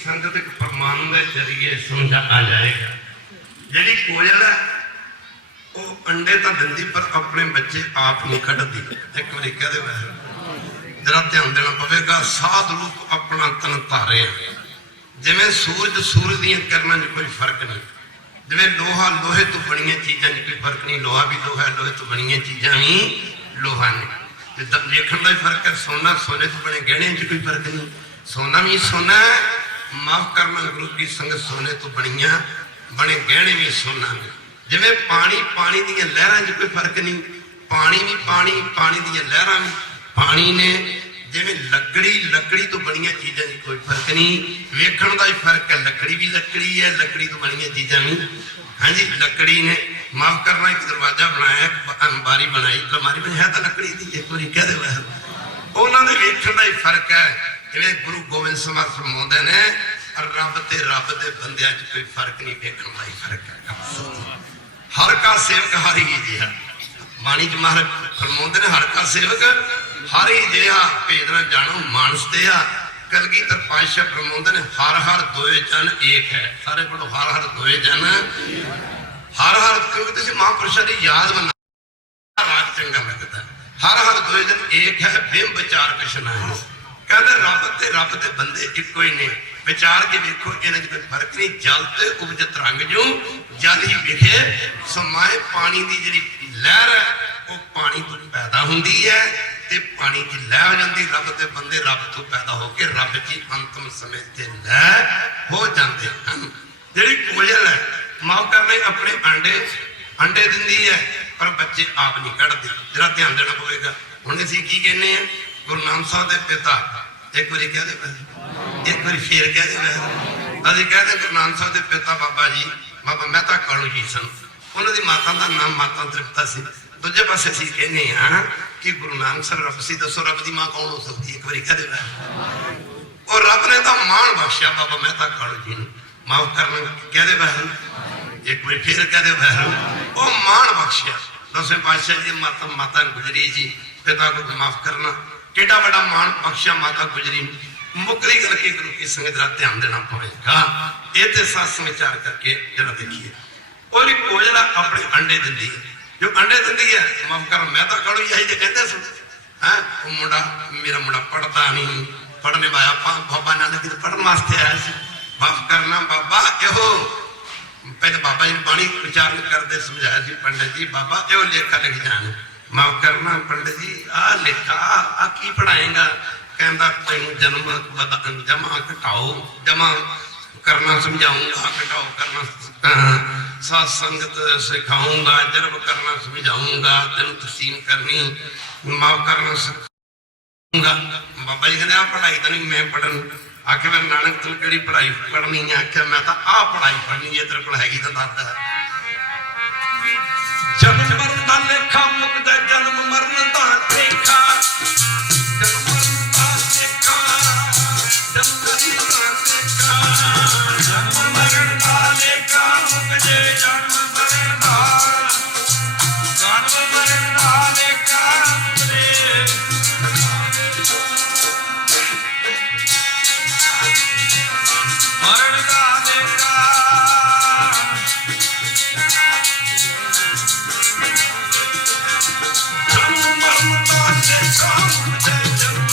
संगत एक प्रमाण के जरिए समझा आ जाएगा। जी कोयल है वो अंडे तो दिंदी पर अपने बच्चे आप नहीं कढ़ती। एक बार कह दे जरा ध्यान देना पवेगा। साध रूप अपना तन धारे जिमें सूरज सूरज दी किरणों च कोई फर्क नहीं। जिमें लोहा लोहे तो बनिया चीज़ों कोई फर्क नहीं। लोहा भी लोहा है, लोहे तो बनिया चीज़ा भी लोहा ने। देखने का फर्क है। सोना सोने तो बने गहने च कोई फर्क नहीं। सोना भी सोना है, माफ करना गुरु की संगत सोने तो बनिया बने गहने भी सोना ने। जिमें पानी पानी दी लहरां च कोई फर्क नहीं। पानी भी पानी पानी दी लहरां भी पानी ने। जिमें लकड़ी लकड़ी तो बनिया चीज़ों की कोई फर्क नहीं। वेखण का ही फर्क है। लकड़ी भी लकड़ी है, लकड़ी तो बनिया चीज़ा भी हाँ जी लकड़ी ने। माफ करना एक दरवाजा बनाया, अलमारी बनाई, अलमारी में है तो लकड़ी की। एक बार कह दे उन्होंने वेखण का ही फर्क है। जिवें गुरु गोबिंद सिंह फरमाउंदे ने रब ते रब दे बंदियां च कोई फर्क नहीं। वेखण का ही फर्क है। हर का सेवक हर ही जिहा। बाणी च महाराज फरमाउंदे ने हर का सेवक हर ही जिहा भेद ना जानो मानस ते आ। कलगीधर पातशाह फरमाउंदे ने हर हर दोए जन एक है। सारे पढ़ो हर हर दोए जन हर हर क्योंकि तुम महापुरुषों की याद बना राग चंगा लगता है। हर हर दोए जन एक है बिम विचार कछ ना है। कहते रब ते बंदे इको ही ने। विचार के देखो इन्हें कोई फर्क नहीं। जल ते उपजत रंग जो जल ही विखे समाए। पानी की जी लहर है वो पानी तो पैदा होंगी है ते पानी की लह हो जाती। रब ते बंदे रब तो पैदा होके रब की अंतिम समय ते लह हो जाते हैं। जी कोयल है माफ करने अपने अंडे अंडे दिंदी है पर बच्चे आप नहीं कढ़ती। जरा ध्यान देना पवेगा। हुण असीं की कहने हैं गुरु नानक साहब के पिता एक बार कह दे एक बार फिर कह दे अभी कहते गुरु नानक साहब के पिता बाबा जी बाबा मेहता कालू जी सन। उन्होंने माता का नाम माता तृप्ता सी। दूजे पासे असीं कहने हाँ कि गुरु नानक साहब रब सी। दसो रब की मां कौन हो सकती है? एक बार कह दे और रब ने तो मान बख्शिया बाबा मेहता कालू जी ने। माफ करना कह दे एक बार फिर कह दे वो मान बख्शिया। दसवें पातशाह जी माता माता गुजरी जी पिता को माफ करना केड़ा बड़ा मान बख्शिया माता गुजरी। मुकरी करके गुरु की संगत जरा ध्यान देना पड़ेगा। ये तो सच विचार करके जरा देखिए। और कोयला अपने अंडे दिंदी जो अंडे दिंदी है माफ कर मैं तो कड़ू यही जो कहते सुन है मुंडा मेरा मुंडा पढ़ता नहीं। पढ़ने वाया बाबा नानक पढ़ने वास्ते आया। माफ करना बाबा यो पहले बाबा जी ने बाणी विचार करते समझाया जी पंडित जी बाबा यो लेखा लिख जाने। माफ करना पंडित जी आ लेखा आ की पढ़ाएगा? कहता तेन जन्म जमा घटाओ जमा करना समझाऊंगा घटाओ करना सत्संगत सिखाऊंगा जरब करना समझाऊंगा तेन तसीम करनी माफ करना सिखाऊंगा। बाबा जी कहते पढ़ाई तो नहीं मैं पढ़न। आखे मैं नानक तू कि पढ़ाई पढ़नी है? आख्या मैं तो आ पढ़ाई पढ़नी है तेरे को हैगी तो दस है। जन्म मरण का लेखा मुकदा जन्म मरण का लेखा जन्म मरण का लेखा जन्म मरण का लेखा मुकदे जन्म मरण का लेखा मुकदे मरण का लेखा जन्म मरण का लेखा मुकदे जन्म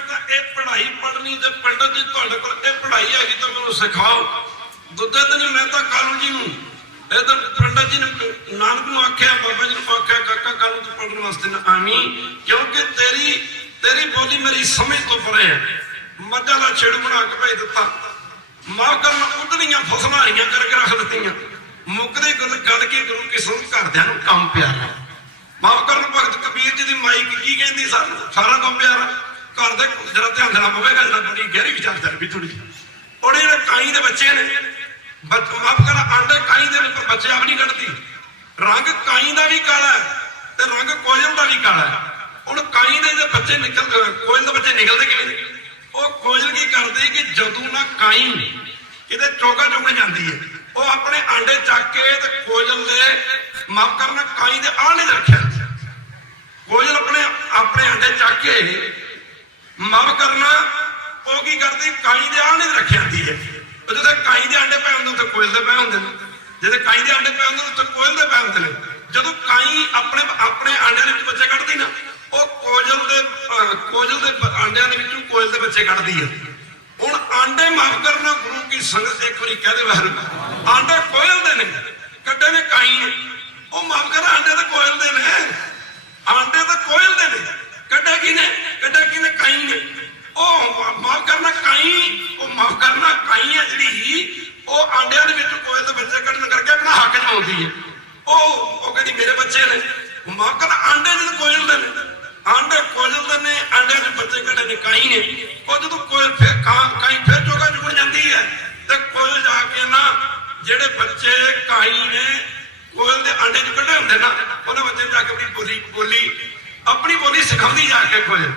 कहता ये पढ़ाई पढ़नी तो पंडित जी तुहाडे कोल ये पढ़ाई हैगी तो मैनूं सिखाओ। दूजे दिन मैं तो कालू जी नूं इधर पंडित जी ने नानक नूं आख्या, बाबा जी नूं आख्या, काका कालू तू पढ़ने वास्ते ना आवी, क्योंकि तेरी तेरी बोली मेरी समझ तो परे है। मझां दा छेड़ बना के भेज दिता, माफ करना उधड़ियां फसलां आईयां करके रख दित्तियां। मुकदे गल की गुरु किस्म घरदियां नूं काम प्यारा। माफ करना भगत कबीर जी की माई की कहती सारा काम प्यारा। घर दे जरा ध्यान देना पवेगा, जरा बड़ी गहरी विचार चल भी थोड़ी। और ये काई दे बच्चे ने माफ करना आंडे काई दे बच्चे आप नहीं कटती। रंग काई का भी काला है ते रंग कोयल का भी काला है। हुण काई दे बच्चे निकल कोयल के बच्चे निकलते किवें? वो कोयल की करती कि जदों ना काई किते चौका चुगण जाती है, वो अपने आंडे चक के कोयल दे माफ करना काई दे आले रखिया। कोयल अपने अपने अंडे चक के माफ करना वो की करती काई दे आले रख आती है। जिसे काई दे अंडे पै होंदे कोयल दे पै होंदे ने, जिसे काई दे अंडे पै होंदे कोयल दे पै होंदे ने। जदों काई अपने अपने अंडे दे बच्चे कढ़दी ना, वो कोयल दे अंडियां दे विचों कोयल दे बच्चे कढ़दी है। हुण आंडे माफ करना गुरु की संगत एक बारी कह दे वाहिगुरू, आंडे कोयल दे ने कड्डे ने काई ने। वो माफ कर आंडे तो कोयल दे ने, आंडे तो कोयल दे ने, कड्डे की ने काई ने। ओ माफ करना काई, ओ माफ करना काई है जिहड़ी वो आंडियां दे विचों कोयल दे बच्चे कड्ढण करके अपना हक जमाउंदी है। ओ कहदी मेरे बच्चे ने। माफ करना आंडे जिहड़े कोयल दे ने, आंडे कोयल दे ने, आंडियां दे बच्चे कड्ढे ने काई ने। ओ जदों कोयल फिर काई फिर चोगा चुगण जांदी है ते कोयल जाके ना जिहड़े बच्चे काई ने कोयल दे अंडे च कड्ढे होंदे ना, उन्हें बच्चे जाके अपनी बोली सिखाउंदी जाके कोयल।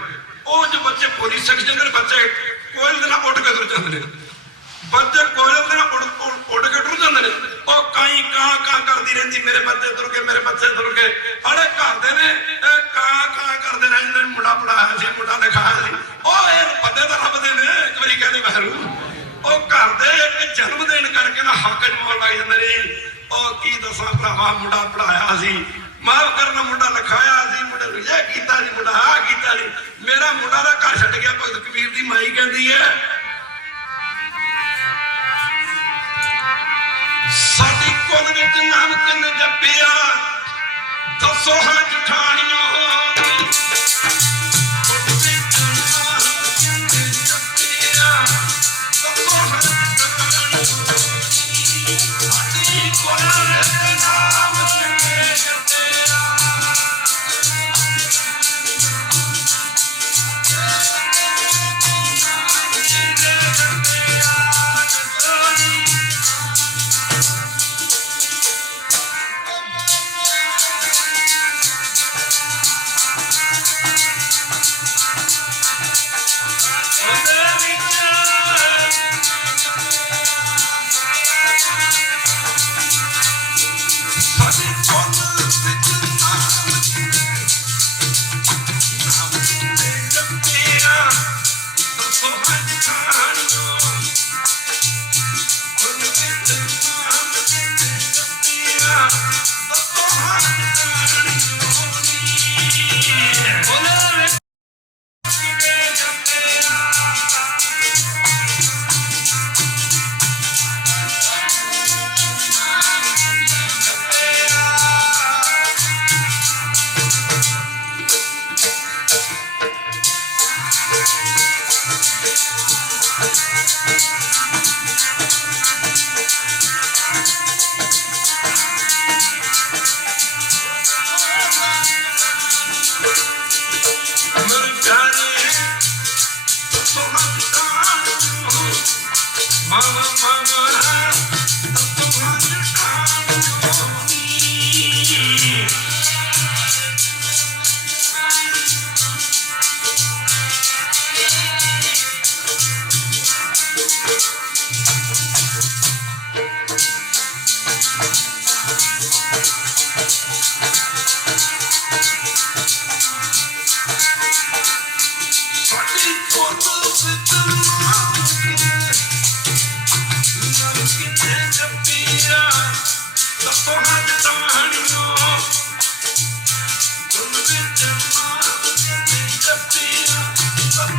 ਉਹ जो बच्चे बोली सीख जाते बच्चे कोयल के उड़ के तुर जाते हैं, बच्चे कोयल के उड़ के टुर जाते हैं। वो काई कां कां करती रहती मेरे बच्चे तुर के मेरे बच्चे तुर के। अरे घर दे कां कां करते रहते मुंडा पढ़ाया सी मुंडा लिखाया सी। बंदे तो रब दे ने एक बारी कहते वाहिगुरू। वो घर दे जन्म देन करके ना हक जमाउण लग जाते ने। की दसा भरावा मुंडा पढ़ाया सी, माफ करना मुंडा लिखाया सी, मुंडे नूं ये कीता जी, मुंडा आ कीता जी। मेरा मुंडा दा घर छड्ड गया। भगत कबीर दी माई कहती है साडी कुल विच नाम किने जपिया, दसो हां जठाणियों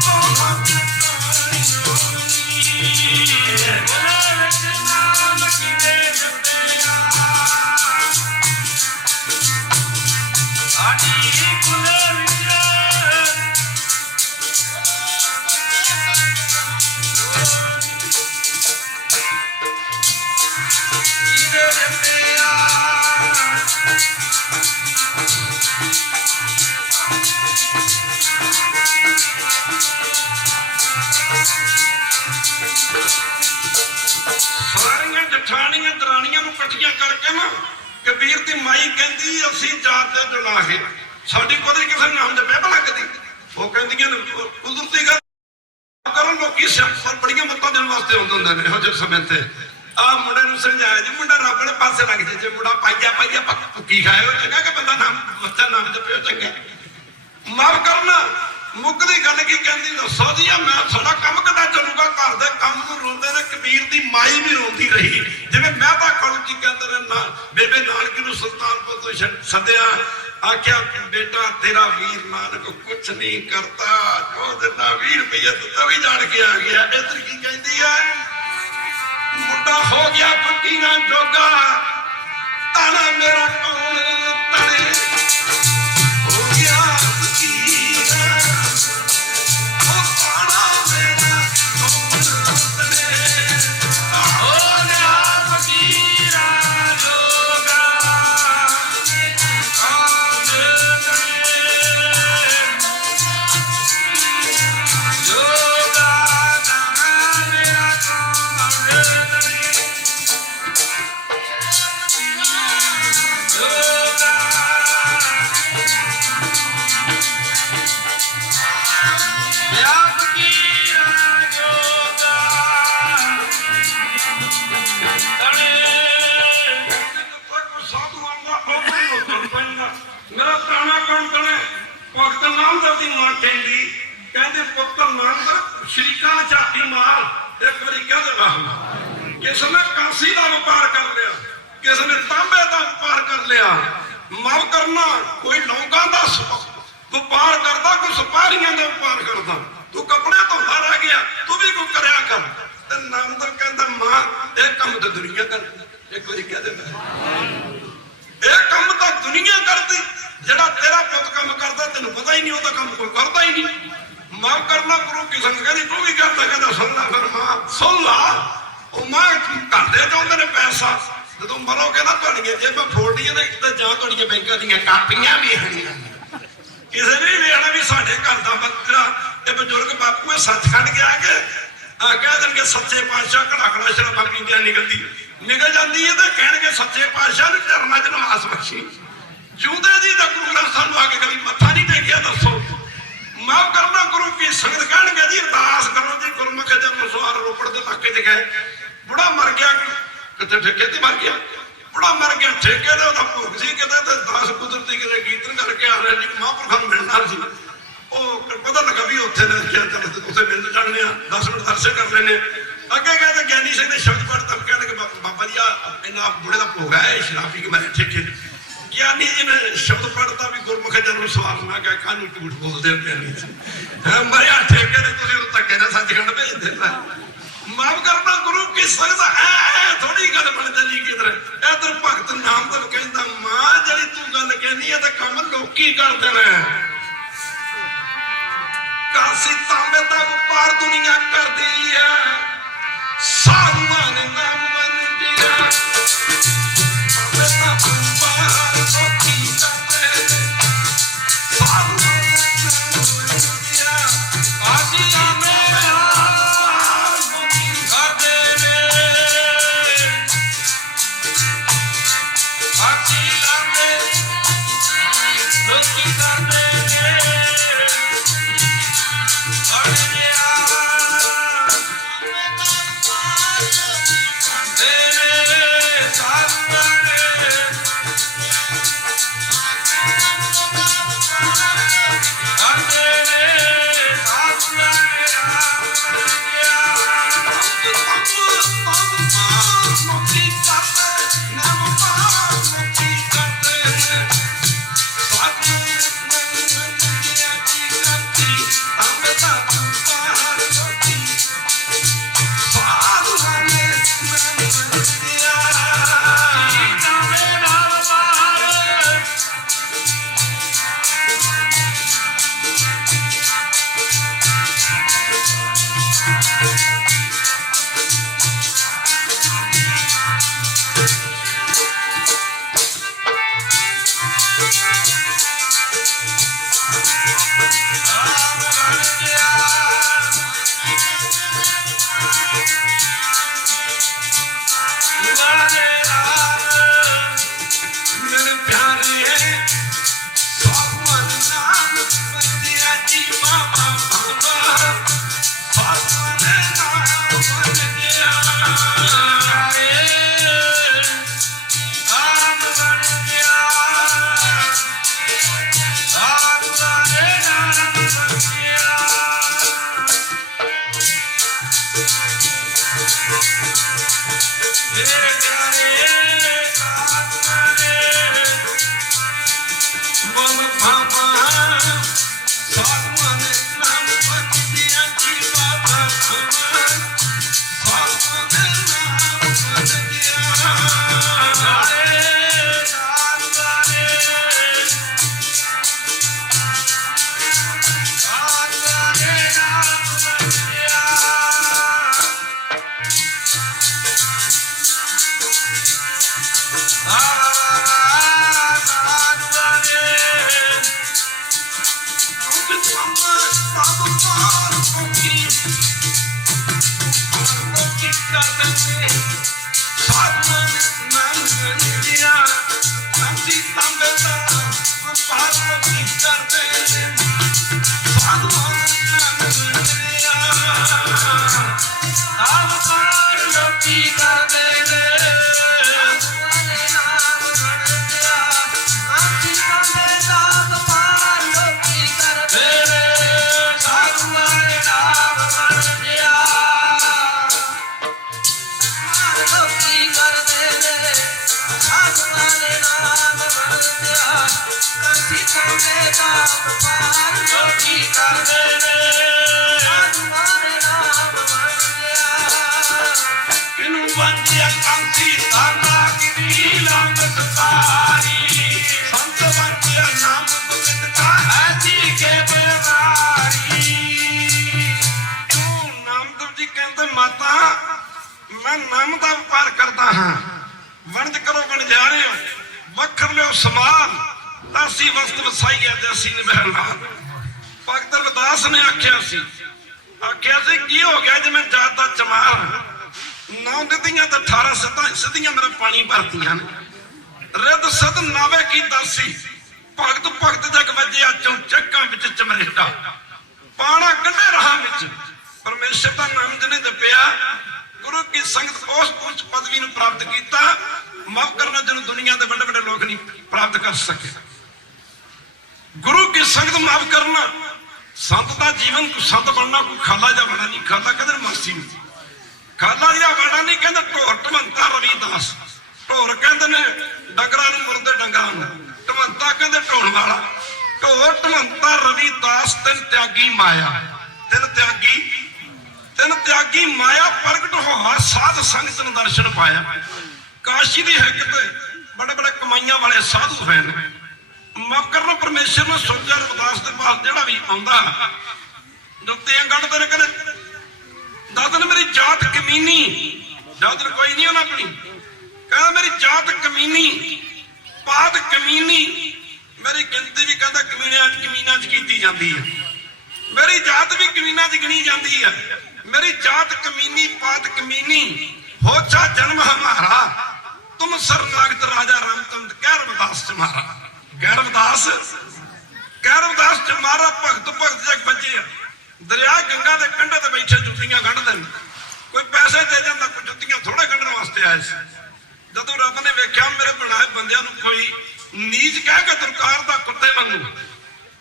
Oh सारियां जठानियां दरानियां नूं इकट्ठियां करके ना कबीर दी माई कहंदी असीं जात दे दुलाहे साडी कोई किसी नाम दे बेब लगदी वो कहंदियां कुदरती गल करो लोकी सियासत बड़ियां मत्तां देण वास्ते आउंदे हुंदे ने ਇਹੋ ਜਿਹੇ ਸਮੇਂ ਤੇ आ मुंडे नूं समझाया जी मुंडा रब ने पासे लग जे मुंडा पाइया पाइया भुक्की खाए चंगा कि बंदा नाम बच्चा नाम जपियो चंगा माफ करना मुकदी गल की कहंदी दसो जी मैं साडा काम किदां चलूगा घर दे काम नूं रोंदे ने कबीर दी माई भी रोंदी रही जिवें मेहता कौल जी कहंदे ने ना बेबे नानक नूं सुल्तानपुर तो सद्या आख्या बेटा तेरा वीर नानक कुछ नहीं करता जो दिना 20 रुपये तो भी जान के आ गया इधर की कहती है मुंडा हो गया फकीरा जोगा ताना मेरा कौन तड़े हो गया फकीरा ओ ताना मेरा कौन तड़े हो गया फकीरा जोगा मेरा ताना कौन करे भगत नामदेव की मां कहती कहते पुत्र नामदेव शरीका ने झाती मार एक बारी कह दे किसने कांसी का व्यापार कर लिया किसने तांबे का व्यापार कर लिया माफ करना कोई लौंगा का व्यापार करता कोई सुपारियां का व्यापार करता तू कपड़े धोता रह गया तू भी कोई करया कर नामदेव कहता मां एक काम तो दुनिया कर एक बारी कह दे काम तो दुनिया करती जड़ा तेरा पुत काम करता तेन पता ही नहीं होता काम कोई करता ही नहीं माफ करना गुरु की संग कहती तू भी करता कहता सुन ला फिर मां सुन ला मां घर दे चाहते ने पैसा जो मरोगे ना तुहाडियां जेबां फोड़नियां ने ते जां तुहाडियां बैंकां दीयां कापियां भी हणियां किसी ने भी आना भी साडे घर दा बच्चा ये बजुर्ग बापू है सचखंड गया के कह देंगे सच्चे पातशाह घड़ाकड़ा शराबा पींदियां निकल जाती है तो कह सच्चे पातशाह ने चरना च नमाज बख्शी जिंदे जी का गुरु ग्रंथ सानू आके कभी मत्था नहीं टेकिया दसो माफ करना गुरु की संगत कह जी अरदास करो जी गुरमुख जब मसवार रोपड़ के इलाके च गए बुढ़ा मर गया कितने ठेके ते मर गया बुढ़ा मर गया ठेके ने भोग सी किते दास कुदरती किते कीर्तन करके आ रहे जी महापुरखों को मिलना सी पता लगा भी उत्थे मिल जाने 10 मिनट दर्शन कर लेने अगे कहते ज्ञानी सिंह ने शब्द पढ़ तब कहने के बाबा जी इन्ना बुढ़े का भोग है शराबी के मारे ठेके ज्ञानी जी ने शब्द पढ़ता भी गुरमुख जन्म सवाल ना क्या कानू झूठ बोलते ज्ञानी जी मरिया ठेके ने धक्के ने सचखंड भेज देना माफ करना गुरु की संगत थोड़ी गल बन चली किधर इधर भगत नामदेव कहता मां जी तू गल कहनी है तो काम लोकी करते रहे कासी तांबे का व्यापार दुनिया कर दी है साधुआं ने नाम वंदिया तांबे का व्यापार लोकी करते साधुआं ने नाम वंदिया आजी में मैं नाम का व्यापार करता हाँ, वंज करो वणजारे वखर लियो समान तासी वस्त वसाई है जैसी निबहला। भगत रविदास ने आख्या सी की हो गया जे मैं जात दा चमार 9 दित्तियां ते 18 सिद्धियां मेरे पानी भरतियां रिद सद नावे की दासी भगत भगत जग वजिया चौचक्कां विच चमरेटा पाना गंढे राहां विच परमेश्वर दा नाम जिने जपिया गुरु की संगत उस पदवी ਨੂੰ प्राप्त ਕੀਤਾ माफ करना जिन्हों दुनिया के बड़े बड़े लोग नहीं प्राप्त कर सके। गुरु की संगत माफ करना संत का जीवन संत बनना कोई खाला जा बड़ा नहीं खाला कहते मासी नहीं खाला जा बड़ा नहीं कहते ढोर ढमंता रविदास ढोर कहते ने डंगरां नूं मुरदे डंगरां नूं ढमंता कहते ढोण वाला ढोर ढमंता रविदास तिन त्यागी माया तिन त्यागी माया प्रगट होआ साध संगत ने दर्शन पाया। काशी की हैकत बड़े बड़े कमाइया वाले साधु हैं माफ करना परमेश्वर ने सोचा रविदास के पास जड़ा भी आंदा जुत्तियां गढ़ते ने कहते दादन मेरी जात कमीनी जात कोई नहीं होना अपनी कहता मेरी जात कमीनी पात कमीनी मेरी गिनती भी कहता कमीना च की जाती है मेरी जात भी कमीना च गिनी जाती है मेरी जात कमीनी पात कमीनी हो चा जन्म हमारा तुम शरणागत राजा रामचंद्र कह रविदास तुम्हारा कह रविदास तुम्हारा भगत भगत जग बचे दरिया गंगा के कंढे ते बैठे जुत्तियां गंढदे कोई पैसे दे जाता कोई जुत्तियां थोड़े गंढण वास्ते आए सी जदों रब ने वेख्या मेरे बनाए बंदियां नूं कोई नीच कह के दुरकार दा कुत्ते वांगू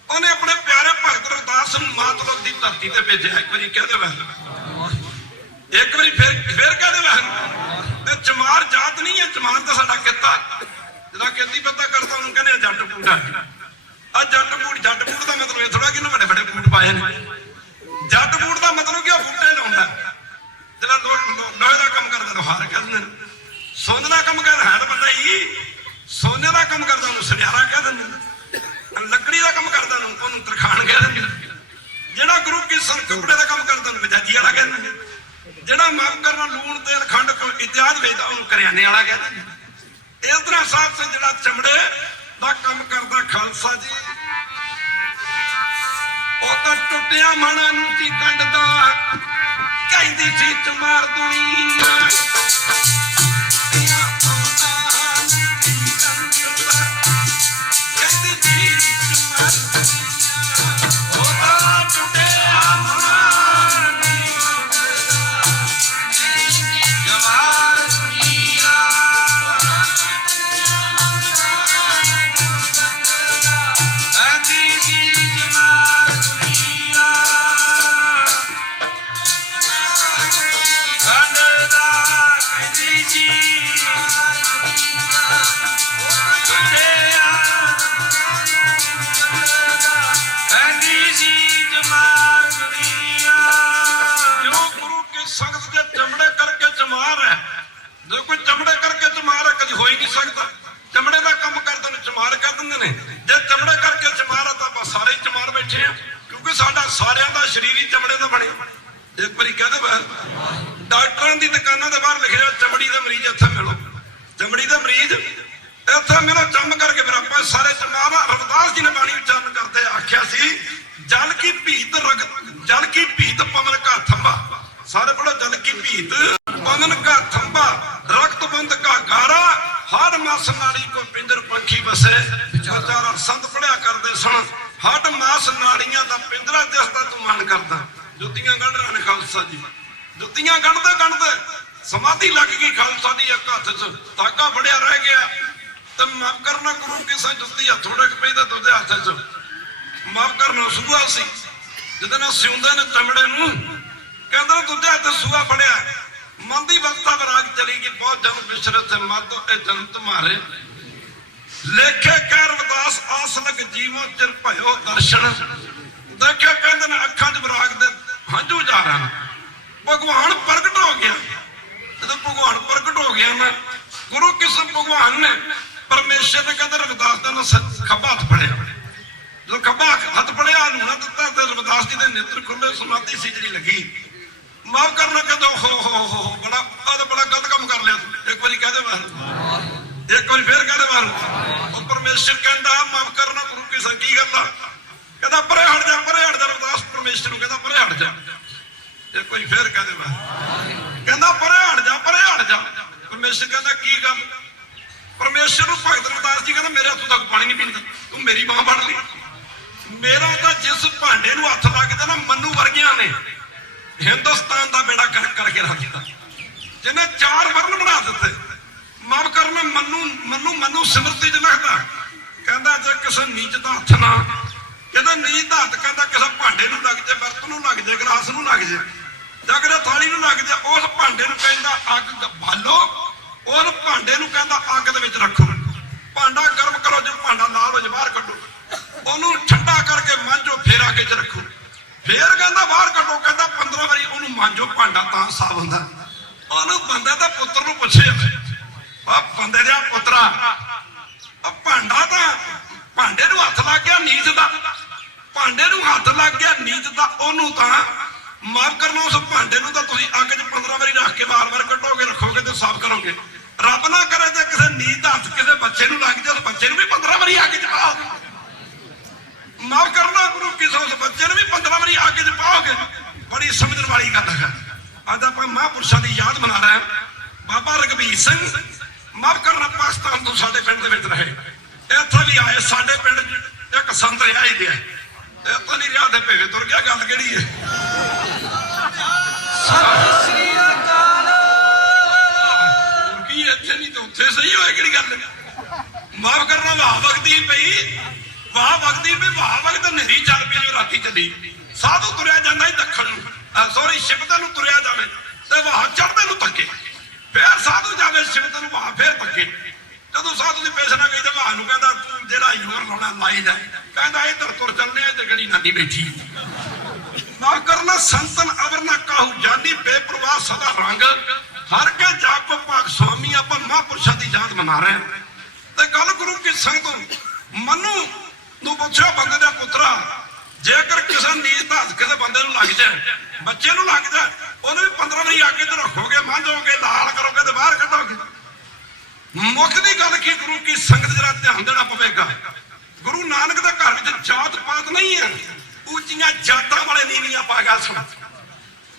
उन्हें अपने प्यारे भगत रविदास नूं मातलोक दी धरती ते भेजिया। एक बारी कह दे एक बारी फिर कह दे चमार जात नहीं है चमार तो साडा किता जिहड़ा खेती पता करता उन्होंने कहने जट बूट आ जट बूट का मतलब ये थोड़ा कि बड़े बड़े बूट पाए जट बूट का मतलब कि बूटे लाउंदा जिहड़ा लोहे का काम करदा लोहार कहंदे सोने का काम कर है बंदा ही सोने का काम करदा उन्होंने सुनियारा कह दिंदे लकड़ी का काम करदा उन्होंने तरखान कह दिंदे जिहड़ा गुरु की संग कपड़े का काम करदा उन्होंने बजाजी वाला कह दिंदे जिहड़ा माफ करना लूण तेल खंड इत्यादि वेचदा उन्होंने करियाने वाला कह दिंदे। इस तरह साथ से जिहड़ा चमड़े का काम करदा खालसा जी ਉਹ ਤਾਂ ਟੁੱਟਿਆ ਮਨਾਂ ਨੂੰ ਸੀ ਕੰਡਦਾ ਕਹਿੰਦੀ ਸੀ ਚਮਾਰ ਦੁਨੀਆ ਕਹਿੰਦੀ ਸੀ ਚਮਾਰ ਉਹ ਤਾਂ ਟੁੱਟਿਆ ਮਨਾਂ ਨੂੰ ਚਮਾਰ ਦੁਨੀਆ चमड़े का काम करते चमार कह देंगे ने जे चमड़े करके चमार है तो सारे चमार बैठे हैं क्योंकि साडा सारियां दा शरीर ही चमड़े दा बने। एक बारी कह दे डॉक्टरों की दुकानों के बाहर लिखे चमड़ी का मरीज इत्थे मिलो चमड़ी का मरीज इत्थे मिलो चम करके फिर आप सारे चमार। रविदास जी ने बाणी उच्चारण करते आख्या सी जल की भीत जल की भीत पवन का थंबा सारे पढ़ो जल की भीत पवन का थंबा रक्त बंद का गारा हर मास नाड़ी को पिंजर पंखी बसे बेचारा संत पढ़िया करते सन हट मास नाड़ियां का पिंजरा जिसका तू मन करता जुत्तियां गढ़ रहे हैं खालसा जी जुत्तियां गढ़ते गढ़ते समाधि लग गई खालसा दी एक हाथ च धागा फड़िया रह गया तो माफ करना गुरु की सा जुत्ती थोड़े पे दूजे हाथ च माफ करना सूआ सी जिदे सिउंदे ने चमड़े नूं कहंदे दूजे हाथ सूआ फड़िया मन की अवस्था विराग चली गई बहुत जन्म बिछड़े थे मत ए जन्म तुम्हारे लेखे कह रविदास आस लग जीवो चिर भयो दर्शन देखिया कहते ने अखां च विराग दे हंझू जा रहे हैं। भगवान प्रगट हो गया। जब भगवान प्रगट हो गया ना, गुरु किस्म भगवान ने परमेश्वर ने कहते रविदास का ना खब्बा हथ फड़िया। जो खब्बा हथ फड़िया हलूना दिता तो रविदास जी के नेत्र खुले, समाधि सी जी लगी। माफ करना कहते हो बड़ा बड़ा गलत काम कर लिया। एक बार कह दे बाहर, एक बार फिर कह दे बाहर। और परमेश्वर कहता माफ करना गुरु की संगी गल आ। कहता परे हट जा, परे हट जा। रविदास परमेश्वर को कहता परे हट जा। एक बार फिर कह दे बाहर, कहता परे हट जा, परे हट जा। परमेश्वर कहता की गल? परमेश्वर को भगत रविदास जी कहता मेरे हथों तक पानी नहीं पींदा, तू मेरी बांह फड़ ली। मेरा तो जिस भांडे नूं हथ लगदा ना, मन्नू वर्गियां ने हिंदुस्तान का बेड़ा कर करके रख दिता, जिन्हें 4 वर्ण बना दिते। माफ करना मन्नू मन्नू मन्नू सिमरती च लिखदा, कहता जे किसी नीच का हथ ना, कहता नीच का हथ कहता किसी भांडे नूं लग जाए, बर्तन नूं लग जाए, गिलास नूं लग जाए, जां किसी थाली नूं लग जाए, उस भांडे नूं कहता अग बालो, उस भांडे नूं कहता अग दे विच रखो। भांडा गर्म करो, जो भांडा लाल हो जाए बाहर कड्डो, ਉਹਨੂੰ ਠੰਡਾ ਕਰਕੇ ਮਾਂਜੋ, ਫੇਰ ਅੱਗੇ ਚ ਰੱਖੋ। ਫੇਰ ਕਹਿੰਦਾ ਬਾਹਰ ਕੱਢੋ, ਕਹਿੰਦਾ 15 ਵਾਰੀ ਉਹਨੂੰ ਮਾਂਜੋ, ਭਾਂਡਾ ਤਾਂ ਸਾਫ਼ ਹੁੰਦਾ। ਉਹਨੂੰ ਬੰਦੇ ਦੇ ਪੁੱਤਰ ਨੂੰ ਪੁੱਛਿਆ, ਆ ਬੰਦੇ ਦਾ ਪੁੱਤਰਾ, ਭਾਂਡਾ ਤਾਂ ਭਾਂਡੇ ਨੂੰ ਹੱਥ ਲੱਗ ਗਿਆ ਨੀਚ ਦਾ, ਭਾਂਡੇ ਨੂੰ ਹੱਥ ਲੱਗ ਗਿਆ ਨੀਚ ਦਾ, ਉਹਨੂੰ ਤਾਂ ਮਾਫ ਕਰਨਾ ਉਸ ਭਾਂਡੇ ਨੂੰ ਤਾਂ ਤੁਸੀਂ ਅੱਗ 'ਚ 15 ਵਾਰੀ ਰੱਖ ਕੇ ਵਾਰ-ਵਾਰ ਕੱਢੋਗੇ, ਰੱਖੋਗੇ ਤੇ ਸਾਫ਼ ਕਰੋਗੇ। ਰੱਬ ਨਾ ਕਰੇ ਜੇ ਕਿਸੇ ਨੀਚ ਦਾ ਹੱਥ ਕਿਸੇ ਬੱਚੇ ਨੂੰ ਲੱਗ ਜਾਏ, ਬੱਚੇ ਨੂੰ ਵੀ 15 ਵਾਰੀ ਅੱਗ 'ਚ ਪਾਓਗੇ। माफ करना गुरु किस उस बच्चे ने भी 15 वारी आगे पाओगे। बड़ी समझने वाली गल है। अज आप महापुरुषों की याद मना रहे हैं। बाबा रघबीर सिंह माफ करना पाकिस्तान तो साडे पिंड दे विच रहे, इत्थे भी आए, साडे पिंड एक संत रिहा ही दिया, इत्थे नहीं रिहा ते भेवे तुर गया। गल किहड़ी है? इत्थे नहीं तो उत्थे सही होए, किहड़ी गल? माफ करना वाह वगदी पई, वाह वगदी भी, वाह वगद नहरी चल पई। जो राती चली साधु तुरिया जांदा ही दखण नूं, सॉरी शिवते नूं तुरिया जावे ते वाह चढ़दे नूं तके, फिर साधु जावे शिवते नूं वाह फिर तके। जदों साधु दी पेशना गई ते वाह नूं कहंदा तूं जेड़ा योर लाउणा लाई जा, कहंदा इधर तुर चलने ते गड़ी नानी बैठी। माफ करना संतन अवर ना काहू जानी, बेपरवाह सदा रंग हर के जाप भाग स्वामी। आपां महापुरुषां दी याद मना रहे हैं ते गल गुरु की संगत मनु ਨੂੰ ਪੁੱਛਿਆ ਬੰਦੇ ਦਾ ਪੁੱਤਰਾ, ਜੇਕਰ ਕਿਸੇ ਨੀਚ ਦਾ ਹੱਥ ਕਿਸੇ ਬੰਦੇ ਨੂੰ ਲੱਗ ਜਾਏ, ਬੱਚੇ ਨੂੰ ਲੱਗ ਜਾਏ, ਉਹਨੂੰ ਵੀ 15 ਵਾਰੀ ਅੱਗੇ ਤੇ ਰੱਖੋਗੇ, ਮਾਂਜੋਗੇ, ਲਾਲ ਕਰੋਗੇ ਤੇ ਬਾਹਰ ਕੱਢੋਗੇ। ਮੁੱਖ ਦੀ ਗੱਲ ਕੀ ਗੁਰੂ ਕੀ ਸੰਗਤ ਜਰਾ ਧਿਆਨ ਦੇਣਾ ਪਵੇਗਾ। ਗੁਰੂ ਨਾਨਕ ਦੇ ਘਰ ਵਿੱਚ ਜਾਤ ਪਾਤ ਨਹੀਂ ਹੈ, ਉੱਚੀਆਂ ਜਾਤਾਂ ਵਾਲੇ ਨੀਵੀਆਂ ਪਾ ਗਿਆ ਸਨ।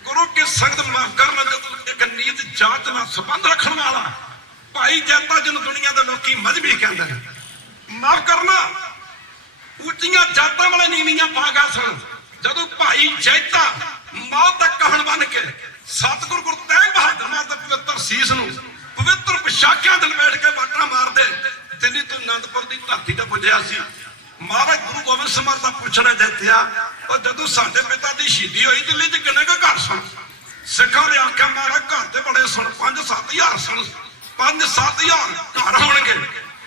ਗੁਰੂ ਕੀ ਸੰਗਤ ਮਾਫ ਕਰਨਾ, ਜਦੋਂ ਇੱਕ ਨੀਚ ਜਾਤ ਨਾਲ ਸੰਬੰਧ ਰੱਖਣ ਵਾਲਾ ਭਾਈ ਜਾਤਾਂ ਜਿਹਨੂੰ ਦੁਨੀਆ ਦੇ ਲੋਕੀ ਮਜ਼ਹਬੀ ਕਹਿੰਦੇ ਨੇ, ਮਾਫ ਕਰਨਾ ਉੱਚੀਆਂ ਜਾਤਾਂ ਵਾਲੇ ਨੀਵੀਆਂ ਪਾ ਗਿਆ ਸਨ। ਜਦੋਂ ਭਾਈ ਜੈਤਾ ਮੌਤ ਦਾ ਕਹਿਣ ਬਣ ਕੇ ਸਤਿਗੁਰੂ ਗੁਰੂ ਤੇਗ ਬਹਾਦਰ ਮਹਾਰਾਜ ਦੇ ਪਵਿੱਤਰ ਸੀਸ ਨੂੰ ਪਵਿੱਤਰ ਵਿਸ਼ਾਖਿਆਂ ਦੇ ਲਪੇਟ ਕੇ ਬਾਟਾ ਮਾਰਦੇ ਦਿੱਲੀ ਤੋਂ ਅਨੰਦਪੁਰ ਦੀ ਧਰਤੀ ਤੇ ਪੁੱਜਿਆ ਸੀ। ਮਹਾਰਾਜ ਗੁਰੂ ਗੋਬਿੰਦ ਸਿੰਘ ਮਹਾਰਾਜ ਦਾ ਪੁੱਛਣਾ ਜੈਤਿਆ, ਉਹ ਜਦੋਂ ਸਾਡੇ ਪਿਤਾ ਦੀ ਸ਼ਹੀਦੀ ਹੋਈ ਦਿੱਲੀ 'ਚ ਕਿੰਨੇ ਕੁ ਘਰ ਸਨ? ਸਿੱਖਾਂ ਨੇ ਆਖਿਆ ਮਹਾਰਾਜ ਘਰ ਤੇ ਬੜੇ ਸਨ, 5-7 ਹਜ਼ਾਰ ਸਨ, 5-7 ਹਜ਼ਾਰ ਘਰ ਹੋਣਗੇ।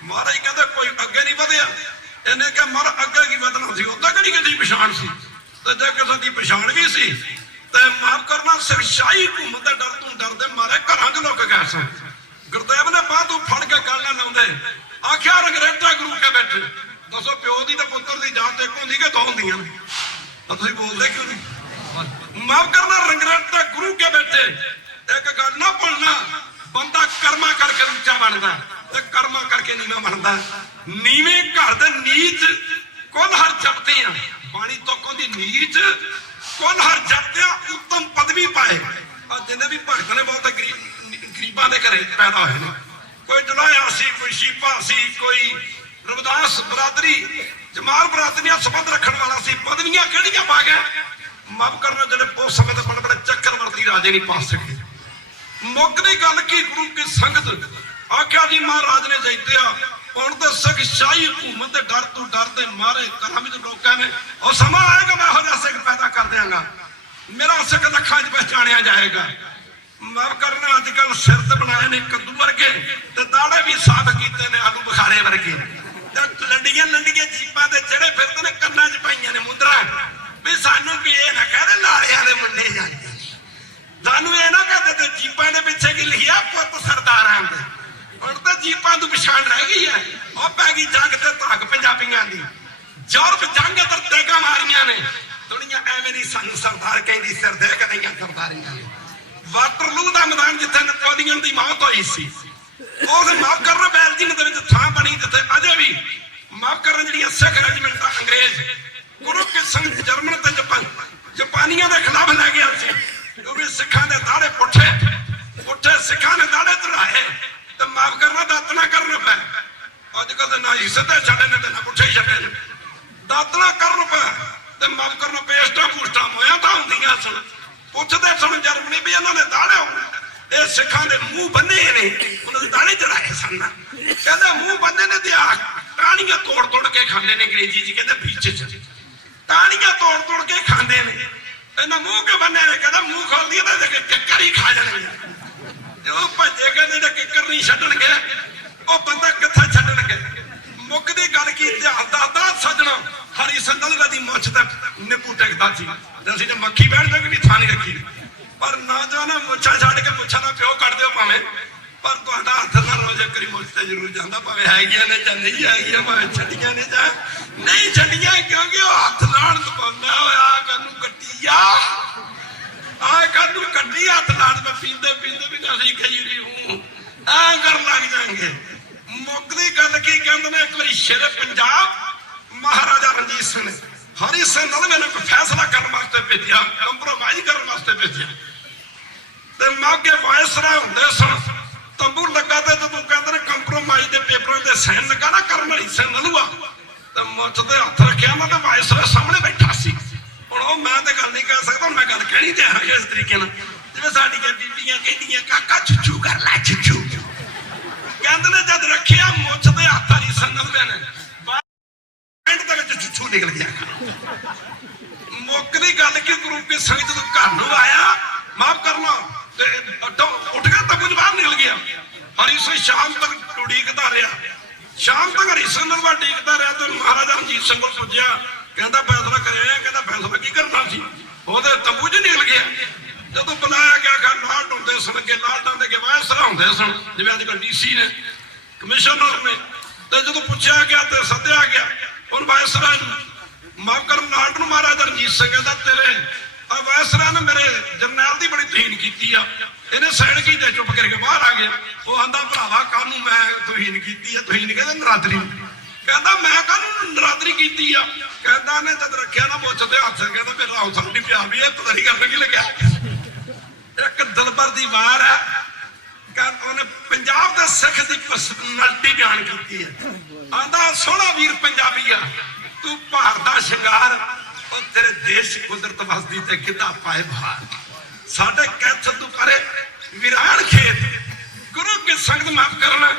ਮਹਾਰਾਜ ਕਹਿੰਦੇ ਕੋਈ ਅੱਗੇ ਨਹੀਂ ਵਧਿਆ। ਇਹਨੇ ਕਿਹਾ ਮਰ ਅੱਗੇ ਕੀ ਵਧਣਾ ਸੀ, ਉਦਾਂ ਕਿਹੜੀ ਕਿਹਦੀ ਪਛਾਣ ਸੀ, ਤੇ ਜੇ ਕਿਸੇ ਦੀ ਪਛਾਣ ਵੀ ਸੀ ਤੇ ਮਾਫ ਕਰਨਾ ਸਿਰ ਸ਼ਾਹੀ ਹਕੂਮਤ ਦੇ ਡਰ ਤੋਂ ਡਰਦੇ ਮਾਰੇ ਘਰਾਂ 'ਚ ਲੁਕ ਗਏ ਸਨ। ਗੁਰਦੇਵ ਨੇ ਬਾਂਹ ਤੋਂ ਫੜ ਕੇ ਗੱਲ ਲਾਉਂਦੇ ਆਖਿਆ ਰੰਗਰੇਟਾ ਗੁਰੂ ਕੇ ਬੈਠੇ। ਦੱਸੋ ਪਿਓ ਦੀ ਤੇ ਪੁੱਤਰ ਦੀ ਜਾਤ ਇੱਕ ਹੁੰਦੀ ਕਿ ਦੋ ਹੁੰਦੀਆਂ? ਤਾਂ ਤੁਸੀਂ ਬੋਲਦੇ ਕਿਉਂ ਨਹੀਂ? ਮਾਫ ਕਰਨਾ ਰੰਗਰੇਟਾ ਗੁਰੂ ਕੇ ਬੈਠੇ। ਇੱਕ ਗੱਲ ਨਾ ਭੁੱਲਣਾ, ਬੰਦਾ ਕਰਮਾ ਕਰਕੇ ਉੱਚਾ ਬਣਦਾ ਤੇ ਕਰਮਾ ਕਰਕੇ ਨੀਵਾਂ ਬਣਦਾ। ਨੀਵੇਂ ਘਰ ਦੇ ਨੀਚ ਕੁੱਲ ਹਰ ਜਪਦੇ ਆ, ਬਾਣੀ ਤੋਂ ਕਹਿੰਦੀ ਨੀਚ ਕੁੱਲ ਹਰ ਜਪਦਿਆਂ ਉੱਤਮ ਪਦਵੀ ਪਾਏ। ਆ ਜਿੰਨੇ ਵੀ ਭਗਤ ਨੇ ਬਹੁਤ ਗਰੀਬਾਂ ਦੇ ਘਰੇ ਪੈਦਾ ਹੋਏ ਨੇ, ਕੋਈ ਜੁਲਾਇਆ ਸੀ, ਕੋਈ ਸ਼ੀਪਾ ਸੀ, ਕੋਈ ਰਵਿਦਾਸ ਬਰਾਦਰੀ ਜਮਾਲ ਬਰਾਦਰੀ ਨਾਲ ਸੰਬੰਧ ਰੱਖਣ ਵਾਲਾ ਸੀ। ਪਦਵੀਆਂ ਕਿਹੜੀਆਂ ਪਾ ਗਿਆ? ਮਾਫ ਕਰਨਾ ਜਿਹੜੇ ਉਸ ਸਮੇਂ ਦੇ ਬੜੇ ਬੜੇ ਚੱਕਰਵਰਤੀ ਰਾਜੇ ਨਹੀਂ ਪਾ ਸਕੇ। ਮੁੱਖ ਦੀ ਗੱਲ ਕੀ ਗੁਰੂ ਕੀ ਸੰਗਤ ਆਖਿਆ ਜੀ ਮਹਾਰਾਜ ਨੇ ਜੈਤਿਆ ਹੁਣ ਤਾਂ ਸਿੱਖ ਸ਼ਾਹੀ ਹਕੂਮਤ ਦੇ ਡਰ ਤੋਂ ਡਰਦੇ ਮਾਰੇ ਘਰਾਂ ਵਿੱਚ ਲੋਕਾਂ ਨੇ, ਉਹ ਸਮਾਂ ਆਏਗਾ ਮੈਂ ਇਹੋ ਜਿਹਾ ਸਿੱਖ ਪੈਦਾ ਕਰ ਦਿਆਂਗਾ, ਮੇਰਾ ਸਿੱਖ ਲੱਖਾਂ 'ਚ ਪਹਿਚਾਣਿਆ ਜਾਏਗਾ। ਮਾਫ ਕਰਨਾ ਅੱਜ ਕੱਲ ਸਿਰ ਤੇ ਬਣਾਏ ਨੇ ਕੱਦੂ ਵਰਗੇ ਤੇ ਦਾੜੇ ਵੀ ਸਾਫ਼ ਕੀਤੇ ਨੇ ਆਲੂ ਬੁਖਾਰੇ ਵਰਗੇ, ਤੇ ਲੰਡੀਆਂ ਜੀਪਾਂ ਤੇ ਜਿਹੜੇ ਫਿਰਦੇ ਨੇ ਕੰਨਾਂ 'ਚ ਪਾਈਆਂ ਨੇ ਮੁੰਦਰਾਂ ਵੀ ਸਾਨੂੰ ਵੀ ਇਹ ਨਾ ਕਹਦੇ ਲਾਲਿਆਂ ਦੇ ਮੁੰਡੇ ਜਾਂਦੇ, ਸਾਨੂੰ ਇਹ ਨਾ ਕਹਦੇ ਤੇ ਜੀਪਾਂ ਦੇ ਪਿੱਛੇ ਕੀ ਲਿਖਿਆ ਪੁੱਤ ਸਰਦਾਰਾਂ ਦੇ। ਹੁਣ ਤਾਂ ਜੀਪਾਂ ਤੋਂ ਪਛਾਣ ਰਹਿ ਗਈ ਹੈ। ਉਹ ਪੈ ਗਈ ਜੰਗ ਤੇ ਧਾਕ ਪੰਜਾਬੀਆਂ ਦੀ। ਯੂਰਪ ਜੰਗ ਤੇ ਤੇਗਾ ਮਾਰੀਆਂ ਨੇ, ਦੁਨੀਆ ਐਵੇਂ ਨਹੀਂ ਸਾਨੂੰ ਸਰਦਾਰ ਕਹਿੰਦੀ, ਸਿਰ ਦੇ ਕਦੀਆਂ ਸਰਦਾਰੀਆਂ ਨੇ। ਵਾਟਰਲੂ ਦਾ ਮੈਦਾਨ ਜਿੱਥੇ ਨੈਪੋਲੀਅਨ ਦੀ ਮੌਤ ਹੋਈ ਸੀ, ਉਸ ਮਾਫ ਕਰਨ ਬੈਲਜੀਅਮ ਦੇ ਵਿੱਚ ਥਾਂ ਬਣੀ ਜਿੱਥੇ ਅਜੇ ਵੀ ਮਾਫ ਕਰਨ ਜਿਹੜੀਆਂ ਸਿੱਖ ਰੈਜੀਮੈਂਟਾਂ ਅੰਗਰੇਜ਼ ਗੁਰੂ ਕੇ ਸੰਗ ਜਰਮਨ ਤੇ ਜਾਪਾਨੀਆਂ ਦੇ ਖਿਲਾਫ ਲੈ ਗਿਆ ਸੀ, ਕਿਉਂਕਿ ਸਿੱਖਾਂ ਦੇ ਦਾੜੇ ਪੁੱਠੇ ਸਿੱਖਾਂ ਨੇ ਦਾੜੇ ਚੜਾਏ ਤੇ ਮਾਫ ਕਰਨਾ ਦਾਤਣਾ ਕਰਨ ਪੈ। ਅੱਜ ਕੱਲ ਦੇ ਨਾ ਹੀ ਸਿੱਧੇ ਛੱਡੇ ਨੇ ਤੇ ਨਾ ਪੁੱਠੇ ਹੀ ਛੱਡੇ ਨੇ, ਦਾਤਣਾ ਕਰਨ ਪੈ ਤੇ ਮਾਫ ਕਰਨਾ ਪੇਸਟਾਂ ਪੂਸਟਾਂ ਮੋਇਆ ਤਾਂ ਹੁੰਦੀਆਂ ਸਨ। ਪੁੱਛਦੇ ਸਨ ਜਰਮਨੀ ਵੀ ਇਹਨਾਂ ਦੇ ਦਾੜੇ ਹੋਣ, ਇਹ ਸਿੱਖਾਂ ਦੇ ਮੂੰਹ ਬੰਨੇ ਨੇ, ਉਹਨਾਂ ਦੇ ਦਾੜੇ ਚੜਾਏ ਸਨ। ਕਹਿੰਦੇ ਮੂੰਹ ਬੰਨੇ ਨੇ ਤੇ ਟਾਹਣੀਆਂ ਤੋੜ ਕੇ ਖਾਂਦੇ ਨੇ, ਅੰਗਰੇਜ਼ੀ ਚ ਕਹਿੰਦੇ ਬੀਚ ਚ ਟਾਹਣੀਆਂ ਤੋੜ ਕੇ ਖਾਂਦੇ ਨੇ। ਇਹਨਾਂ ਮੂੰਹ ਕੇ ਬੰਨੇ ਨੇ, ਕਹਿੰਦਾ ਮੂੰਹ ਖੋਲਦੀ ਤੇ ਕਿੱਕਰ ਹੀ ਖਾ ਜਾਣਗੇ। ਤੇ ਉਹ ਭੱਜੇ ਕਹਿੰਦੇ ਨੇ ਕਿੱਕਰ ਨਹੀਂ ਛੱਡਣਗੇ, ਉਹ ਬੰਦਾ ਕਿੱਥੇ ਛੱਡਣਗੇ। ਮੁੱਕ ਦੀ ਗੱਲ ਕੀ ਇਤਿਹਾਸ ਦੱਸਦਾ ਸੱਜਣਾ, ਹਰੀ ਸੰਦਲ ਦੀ ਮੁੱਛ ਤੇ ਨਿੰਬੂ ਟਿਕਦਾ ਸੀ ਤੇ ਅਸੀਂ ਤਾਂ ਮੱਖੀ ਬੈਠ ਕੇ ਵੀ ਥਾਂ ਨਹੀਂ ਰੱਖੀ। ਪਰ ਨੌਜਵਾਨਾਂ ਮੁੱਛਾਂ ਛੱਡ ਕੇ ਮੁੱਛਾਂ ਦਾ ਪਿਓ ਕੱਢ ਦਿਓ ਭਾਵੇਂ, ਪਰ ਤੁਹਾਡਾ ਹੱਥ ਨਾਲ ਰੋਜ਼ੇ ਕਰੀ ਮੁੱਛ ਤੇ ਜ਼ਰੂਰ ਜਾਂਦਾ, ਭਾਵੇਂ ਹੈਗੀਆਂ ਨੇ ਜਾਂ ਨਹੀਂ ਹੈਗੀਆਂ, ਭਾਵੇਂ ਛੱਡੀਆਂ ਨੇ ਜਾਂ ਨਹੀਂ ਛੱਡੀਆਂ, ਕਿਉਂਕਿ ਉਹ ਹੱਥ ਲਾਣ ਤੋਂ ਪਾਉਂਦਾ ਹੋਇਆ ਕਾਨੂੰ ਕੱਟੀ ਆ ਕਾਨੂੰ ਕੱਟੀ ਹੱਥ ਲਾਣ ਮੈਂ ਪੀਂਦੇ ਵੀ ਨਾ ਅਸੀਂ ਖਜੂਰੀ ਹੂੰ ਆ ਕਰਨ ਲੱਗ ਜਾਣਗੇ। ਮੁੱਕਦੀ ਗੱਲ ਕੀ ਕਹਿੰਦੇ ਨੇ, ਇੱਕ ਵਾਰੀ ਸ਼ੇਰੇ ਪੰਜਾਬ ਮਹਾਰਾਜਾ ਰਣਜੀਤ ਸਿੰਘ ਨੇ ਹਰੀ ਸਿੰਘ ਨਲਵੇ ਨੂੰ ਫੈਸਲਾ ਕਰਨ ਵਾਸਤੇ ਭੇਜਿਆ, ਕੰਪਰੋਮਾਈਜ਼ ਕਰਨ ਵਾਸਤੇ ਭੇਜਿਆ ਤੇ ਮਾਗੇ ਵਾਇਸਰਾਏ ਹੁੰਦੇ ਸਨ। ਤੰਬੂ ਲੱਗਾ ਤੇ ਜਦੋਂ ਕਹਿੰਦੇ ਨੇ ਕੰਪਰੋਮਾਈਜ਼ ਦੇ ਪੇਪਰਾਂ ਤੇ ਸਾਈਨ ਲੱਗਾ ਨਾ ਕਰਨ ਹਰੀ ਸਿੰਘ ਨਲੂਆ ਤੇ ਮੁੱਛ ਤੇ ਹੱਥ ਰੱਖਿਆ ਮੈਂ ਤੇ ਵਾਇਸਰਾਏ ਸਾਹਮਣੇ ਬੈਠਾ ਸੀ। ਹੁਣ ਉਹ ਮੈਂ ਤੇ ਗੱਲ ਨਹੀਂ ਕਰ ਸਕਦਾ, ਮੈਂ ਗੱਲ ਕਹਿਣੀ ਤੇ ਆ ਇਸ ਤਰੀਕੇ ਨਾਲ ਜਿਵੇਂ ਸਾਡੀਆਂ ਬੀਬੀਆਂ ਕਹਿੰਦੀਆਂ ਕਾਕਾ ਚੁੱਚੂ ਕਰ ਲੈ ਚੁੱਚੂ। ਕਹਿੰਦੇ ਨੇ ਜਦ ਰੱਖਿਆ ਮੁੱਛ ਦੇ ਹੱਥ ਹਰੀ ਸਿੰਘ ਨਲਵੇ ਨੇ ਪਿੰਡ ਦੇ ਵਿੱਚ ਚੁੱਚੂ ਨਿਕਲ ਗਿਆ। ਮੁੱਕ ਦੀ ਗੱਲ ਕੀ ਗੁਰੂ ਕੇ ਸੰਗ ਜਦੋਂ ਘਰ ਨੂੰ ਆਇਆ ਮਾਫ ਕਰਨਾ ਤੇ ਉੱਠ ਕੇ ਤੰਬੂ ਬਾਹਰ ਨਿਕਲ ਗਿਆ। ਹਰੀ ਸਿੰਘ ਸ਼ਾਮ ਤੱਕ ਉਡੀਕਦਾ ਰਿਹਾ, ਸ਼ਾਮ ਤੱਕ ਹਰੀ ਸਿੰਘ ਨਲਵਾ ਉਡੀਕਦਾ ਰਿਹਾ ਤੇ ਮਹਾਰਾਜਾ ਰਣਜੀਤ ਸਿੰਘ ਕੋਲ ਪੁੱਜਿਆ, ਕਹਿੰਦਾ ਫੈਸਲਾ ਕਰਿਆ, ਕਹਿੰਦਾ ਫੈਸਲਾ ਕੀ ਕਰਨਾ ਸੀ, ਉਹਦੇ ਤੰਬੂ 'ਚ ਨਿਕਲ ਗਿਆ। ਜਦੋਂ ਬੁਲਾਇਆ ਗਿਆ ਘਰ ਲਾਟ ਹੁੰਦੇ ਸਨ, ਅੱਗੇ ਲਾਟਾਂ ਦੇ ਅੱਗੇ ਵਾਇਸਰਾ ਹੁੰਦੇ ਸਨ ਜਿਵੇਂ ਅੱਜ ਕੱਲ੍ਹ DC ਨੇ ਕਮਿਸ਼ਨਰ ਨੇ, ਤੇ ਜਦੋਂ ਪੁੱਛਿਆ ਗਿਆ ਤੇ ਸੱਦਿਆ ਗਿਆ ਹੁਣ ਵਾਇਸਰਾ ਨੂੰ ਮਾਫ ਕਰਨ ਲਾਟ ਨੂੰ ਮਹਾਰਾਜਾ ਰਣਜੀਤ ਸਿੰਘ ਕਹਿੰਦਾ ਤੇਰੇ ਆ ਵਾਇਸਰਾ ਨੇ ਮੇਰੇ ਜਰਨੈਲ ਦੀ ਬੜੀ ਤੋਹੀਨ ਕੀਤੀ ਆ, ਇਹਨੇ ਸਾਈਡ ਕੀਤੀ ਚੁੱਪ ਕਰਕੇ ਬਾਹਰ ਆ ਗਿਆ। ਉਹ ਆਂਦਾ ਭਰਾਵਾ ਕਾਹਨੂੰ ਮੈਂ ਤੋਹੀਨ ਕੀਤੀ ਆ, ਤੋਹੀਨ ਕਹਿੰਦਾ ਨਰਾਦਰੀ, ਕਹਿੰਦਾ ਮੈਂ ਕਾਹਨੂੰ ਨਰਾਦਰੀ ਕੀਤੀ ਆ, ਕਹਿੰਦਾ ਨੇ ਜਦ ਰੱਖਿਆ ਨਾ ਮੁੱਛ ਤੇ ਹੱਥ, ਕਹਿੰਦਾ ਫਿਰ ਰਾਉ ਸਾਡੀ ਪਿਆ ਵੀ ਇਹ ਪਤਾ ਨਹੀਂ ਕਰਨ ਕੀ ਲੱਗਿਆ। ਇੱਕ ਦਿਲਬਰ ਦੀ ਵਾਰ ਹੈ, ਉਹਨੇ ਪੰਜਾਬ ਦੇ ਸਿੱਖ ਦੀ ਪਰਸਨੈਲਿਟੀ ਬਿਆਨ ਕੀਤੀ ਹੈ। ਆਂਦਾ ਸੋਹਣਾ ਵੀਰ ਪੰਜਾਬੀ ਆ ਤੂੰ, ਭਾਰਤ ਦਾ ਸ਼ਿੰਗਾਰ, ਉਹ ਤੇਰੇ ਦੇਸ਼ ਕੁਦਰਤ ਵਸਦੀ ਤੇ ਗਿੱਧਾ ਪਾਏ ਬਹਾਰ, ਸਾਡੇ ਕੈਥ ਤੂੰ ਕਰੇ ਵਿਰਾਨ ਖੇਤ। ਗੁਰੂ ਕੇ ਸੰਗਤ ਮਾਫ ਕਰਨਾ,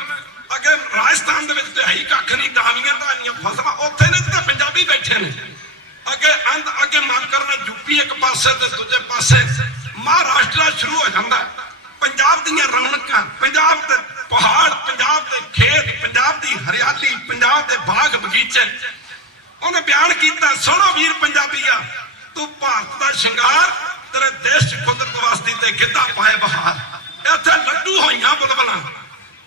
ਅੱਗੇ ਰਾਜਸਥਾਨ ਦੇ ਵਿੱਚ ਤੇ ਹੈ ਹੀ ਕੱਖ ਨਹੀਂ, ਦਾਵੀਆਂ ਧਾਨੀਆਂ ਫਸਲਾਂ ਉੱਥੇ ਨੇ ਤੇ ਪੰਜਾਬੀ ਬੈਠੇ ਨੇ। ਅੱਗੇ ਮਾਫ ਕਰਨਾ ਯੂਪੀ ਇੱਕ ਪਾਸੇ ਤੇ ਦੂਜੇ ਪਾਸੇ ਮਹਾਰਾਸ਼ਟਰ ਸ਼ੁਰੂ ਹੋ ਜਾਂਦਾ। ਪੰਜਾਬ ਦੀਆਂ ਰੌਣਕਾਂ, ਪੰਜਾਬ ਦੇ ਪਹਾੜ, ਪੰਜਾਬ ਦੇ ਖੇਤ, ਪੰਜਾਬ ਦੀ ਹਰਿਆਲੀ, ਪੰਜਾਬ ਦੇ ਬਾਗ ਬਗੀਚੇ, ਉਹਨੇ ਬਿਆਨ ਕੀਤਾ ਸੋਹਣਾ ਵੀਰ ਪੰਜਾਬੀ ਆ ਤੂੰ, ਭਾਰਤ ਦਾ ਸ਼ਿੰਗਾਰ, ਤੇਰੇ ਦੇਸ਼ ਕੁਦਰਤ ਵਸਦੀ ਤੇ ਗਿੱਧਾ ਪਾਏ ਬਹਾਰ। ਇੱਥੇ ਲੱਡੂ ਹੋਈਆਂ ਬੁਲਬੁਲਾਂ,